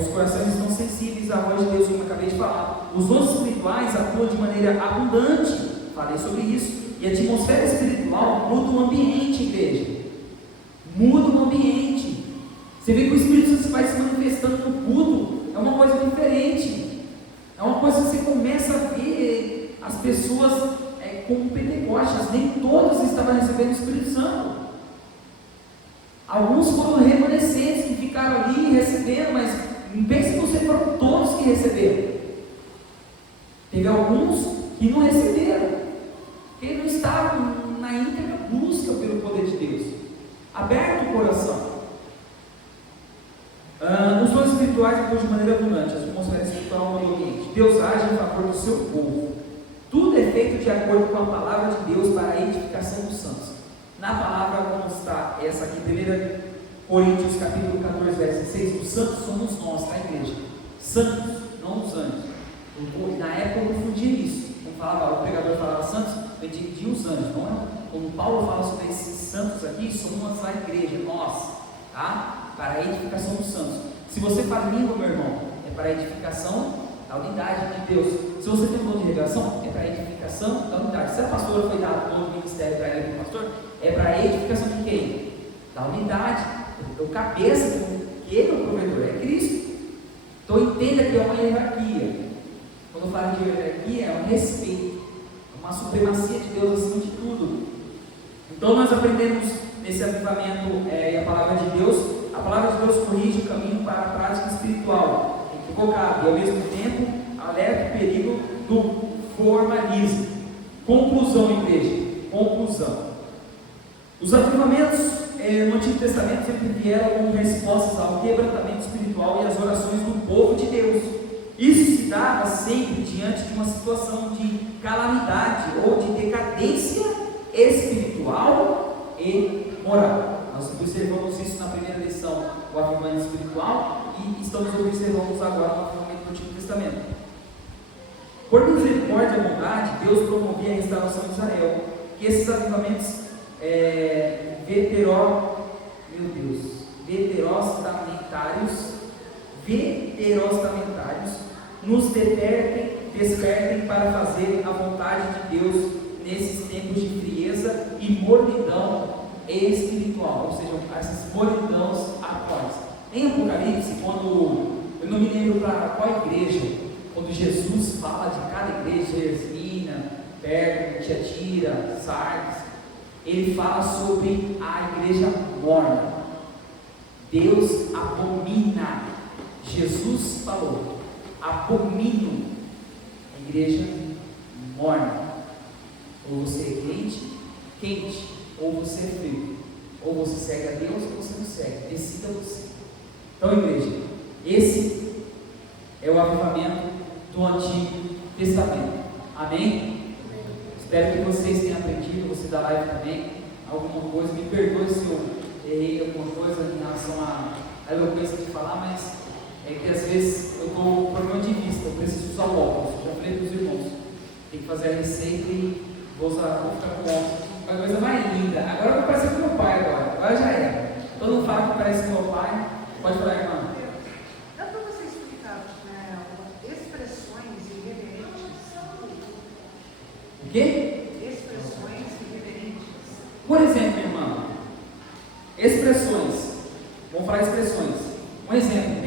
Os corações estão sensíveis à voz de Deus, como eu acabei de falar. Os dons espirituais atuam de maneira abundante. Falei sobre isso. E a atmosfera espiritual muda o ambiente, igreja. Muda o ambiente. Você vê que o Espírito Santo vai se manifestando no culto. É uma coisa diferente. É uma coisa que você começa a ver as pessoas como Pentecostes. Nem todos estavam recebendo o Espírito Santo. Alguns foram remanescentes que ficaram ali recebendo, mas não pense que você foram todos que receberam. Teve alguns que não receberam, que não estavam na íntegra busca pelo poder de Deus, aberto o coração. Os dons espirituais atuam de maneira abundante, a atmosfera espiritual no ambiente. Deus age em favor do seu povo. Tudo é feito de acordo com a palavra de Deus para a edificação dos santos. Na palavra, como está essa aqui, 1 Coríntios capítulo 14, verso 6, os santos somos nós, tá, igreja? Santos, não os anjos. Na época eu confundia isso. O pregador falava santos, eu entendi os anjos, não é? Como Paulo fala sobre esses santos aqui, somos a igreja, nós, tá? Para a edificação dos santos. Se você fala língua, meu irmão, é para a edificação da unidade de Deus. Se você tem um dom de revelação, é para a edificação da unidade. Se a pastora foi dado todo o ministério para ele, pastor, é para a edificação de quem? Da unidade. O cabeça, que ele é o provedor, é Cristo. Então entenda que é uma hierarquia. Quando eu falo de hierarquia, é um respeito, uma supremacia de Deus acima de tudo. Então nós aprendemos nesse avivamento e a palavra de Deus. A palavra de Deus corrige o caminho para a prática espiritual equivocada e ao mesmo tempo alerta o perigo do formalismo. Conclusão, igreja. Conclusão. Os avivamentos no Antigo Testamento sempre vieram como respostas ao quebrantamento espiritual e às orações do povo de Deus. Isso se dava sempre diante de uma situação de calamidade ou de decadência espiritual e moral. Nós observamos isso na primeira lição, o avivamento espiritual, e estamos observando agora o avivamento do Antigo Testamento. Por misericórdia e bondade, Deus promovia a restauração de Israel, que esses avivamentos veterostamentários nos despertem para fazer a vontade de Deus nesses tempos de frieza e mornidão espiritual, ou seja, essas mornidões atuais. Em Apocalipse, quando eu não me lembro para qual igreja, quando Jesus fala de cada igreja, Esmina, Pérgamo, Tiatira, Sardes, ele fala sobre a igreja morna. Deus abomina. Jesus falou: abomino a igreja morna. Ou você é quente, ou você é frio. Ou você segue a Deus, ou você não segue. Decida você. Então, igreja, esse é o avivamento do Antigo Testamento. Amém? Espero que vocês tenham aprendido, você da live também, alguma coisa. Me perdoe se eu errei alguma coisa em relação à eloquência de falar, mas é que às vezes eu estou com problema de vista, eu preciso usar o óculos. Já falei para os irmãos, tem que fazer a receita e vou ficar com o óculos. Uma coisa mais linda. Agora eu vou parecer com meu pai agora já é. Todo mundo fala que parece com meu pai. Pode falar, irmã. Dá para você explicar expressões irreverentes? O quê? Expressões irreverentes. Por exemplo, irmã, expressões. Vamos falar expressões. Um exemplo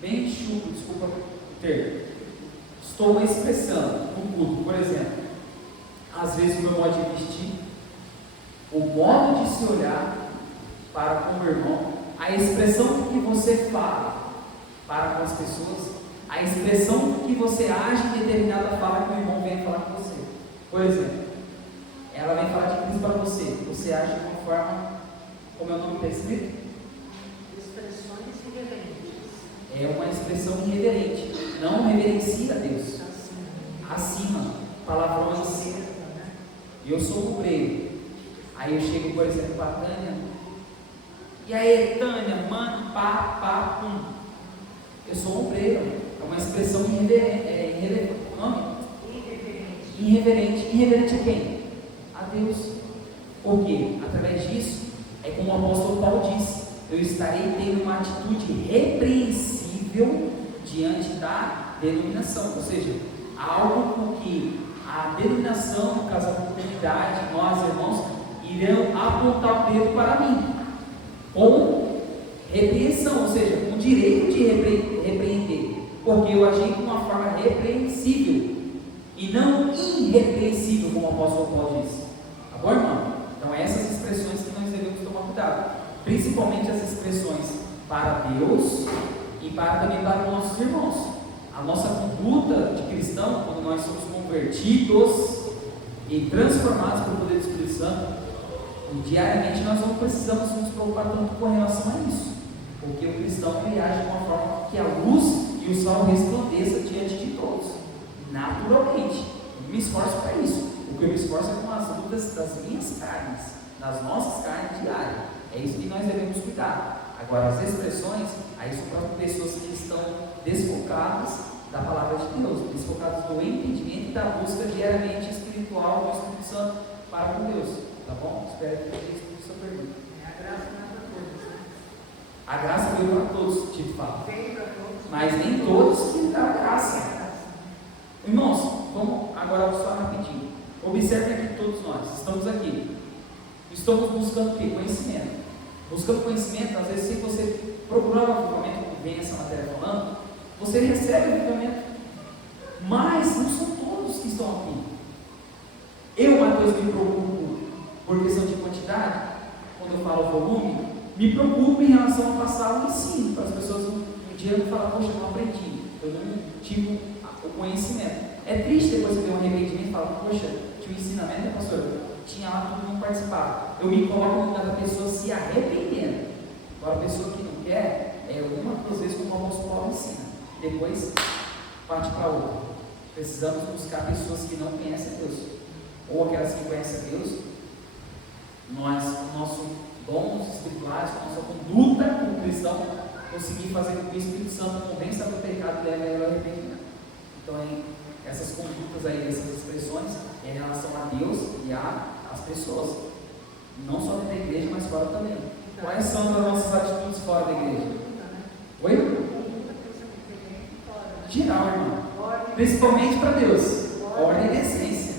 bem chulo, desculpa o termo. Estou expressando no culto, por exemplo, às vezes o meu modo de vestir, o modo de se olhar para com o meu irmão, a expressão que você fala para com as pessoas, a expressão que você age em determinada fala que o irmão vem falar com você. Por exemplo, ela vem falar de Cristo para você, você age de uma forma, como é o nome que está escrito? Expressões irreverentes. É uma expressão irreverente, não reverencia a Deus. Acima, palavrões. Eu sou obreiro. Aí eu chego, por exemplo, para a Tânia. E aí, Tânia, mano, pá, pum. Eu sou um obreiro. É uma expressão irreverente. O nome? Irreverente. Irreverente a quem? A Deus. Por quê? Através disso, é como o apóstolo Paulo disse: eu estarei tendo uma atitude repreensível diante da denominação. Ou seja, algo com que a denominação, no caso a comunidade, nós irmãos, irão apontar o dedo para mim, com repreensão, ou seja, com o direito de repreender, porque eu agi de uma forma repreensível e não irrepreensível, como o apóstolo Paulo disse. Tá bom, irmão? Então, essas expressões que nós devemos tomar cuidado, principalmente as expressões para Deus e também para os nossos irmãos. A nossa conduta de cristão, quando nós somos convertidos e transformados pelo poder do Espírito Santo, diariamente nós não precisamos nos preocupar tanto com relação a isso, porque o cristão ele age de uma forma que a luz e o sol resplandeça diante de todos, naturalmente. Eu me esforço para isso. O que eu me esforço é com as lutas das minhas carnes, das nossas carnes diárias. É isso que nós devemos cuidar. Agora, as expressões, aí são para pessoas que estão desfocadas da palavra de Deus, desfocadas do entendimento e da busca diariamente espiritual do Espírito Santo para com Deus. Tá bom? Espero que tenha respondido a sua pergunta. A graça não é para todos, né? A graça veio para todos, te falo. Veio para todos. Mas nem todos que dão a graça. Irmãos, vamos agora só rapidinho. Observe aqui todos nós, estamos aqui. Estamos buscando o quê? Conhecimento. Buscando conhecimento, às vezes, se você procurar o avivamento, como vem essa matéria falando, você recebe o avivamento. Mas não são todos que estão aqui. Eu, Mateus, me preocupo por questão de quantidade, quando eu falo volume, me preocupo em relação a passar o ensino, para as pessoas um dia não falar, poxa, eu não aprendi, eu não tive o conhecimento. É triste depois você ter um arrependimento e falar, poxa, tinha um ensinamento, né, pastor? Tinha lá, tudo não participava. Eu me coloco no lugar da pessoa se arrependendo. Agora, a pessoa que não quer, algumas duas vezes como o apóstolo Paulo ensina, depois parte para outra. Precisamos buscar pessoas que não conhecem a Deus, ou aquelas que conhecem a Deus. Nós, com o nosso dons espirituais, com a nossa conduta como cristão, conseguir fazer com que o Espírito Santo convença do pecado e leve ela ao arrependimento. Então, essas condutas aí, essas expressões, em relação a Deus e às pessoas, não só dentro da igreja, mas fora também. Quais são as nossas atitudes fora da igreja? Oi? Geral, irmão. Principalmente para Deus. Ordem e decência.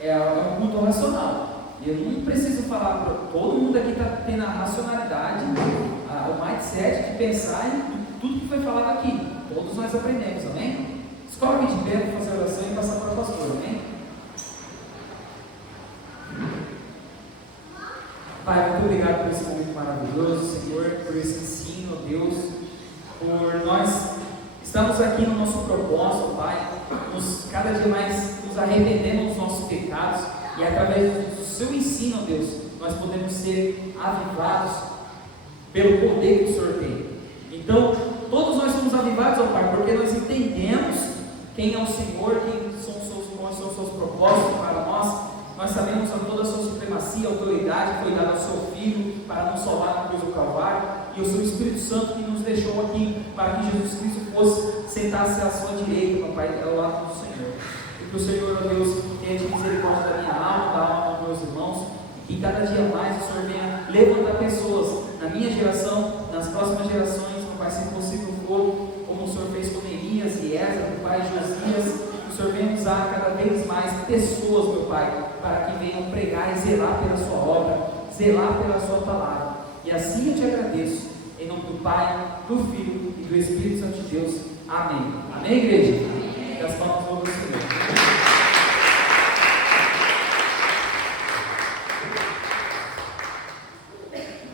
É um culto racional. Eu não preciso falar para todo mundo aqui está tendo a racionalidade, o mindset de pensar em tudo que foi falado aqui. Todos nós aprendemos, amém? Escolhe de pé para fazer oração e passar para o pastor, amém? Pai, muito obrigado por esse momento maravilhoso, Senhor, por esse ensino, Deus, por nós estamos aqui no nosso propósito, Pai, cada dia mais nos arrependendo dos nossos pecados e através do seu ensino, Deus, nós podemos ser avivados pelo poder que o Senhor tem. Então, todos nós somos avivados, ó Pai, porque nós entendemos quem é o Senhor, quais são os seus propósitos para nós. Nós sabemos que toda a sua supremacia, autoridade foi dada ao seu Filho para nos salvar na cruz do Calvário, e o seu Espírito Santo que nos deixou aqui para que Jesus Cristo fosse sentar-se à sua direita, papai, ao lado do Senhor. E que o Senhor, ó Deus, tenha de misericórdia da minha alma, da alma dos meus irmãos, e que cada dia mais o Senhor venha levantar pessoas na minha geração, nas próximas gerações, papai, se possível for, como o Senhor fez com Neemias e Esdras, papai, Josias. O Senhor venha usar cada vez mais pessoas, meu Pai, para que venham pregar e zelar pela sua obra, zelar pela sua palavra. E assim eu te agradeço, em nome do Pai, do Filho e do Espírito Santo de Deus. Amém. Amém, igreja? Amém. Das palmas do Senhor.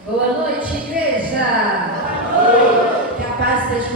Boa noite, igreja. Que a paz esteja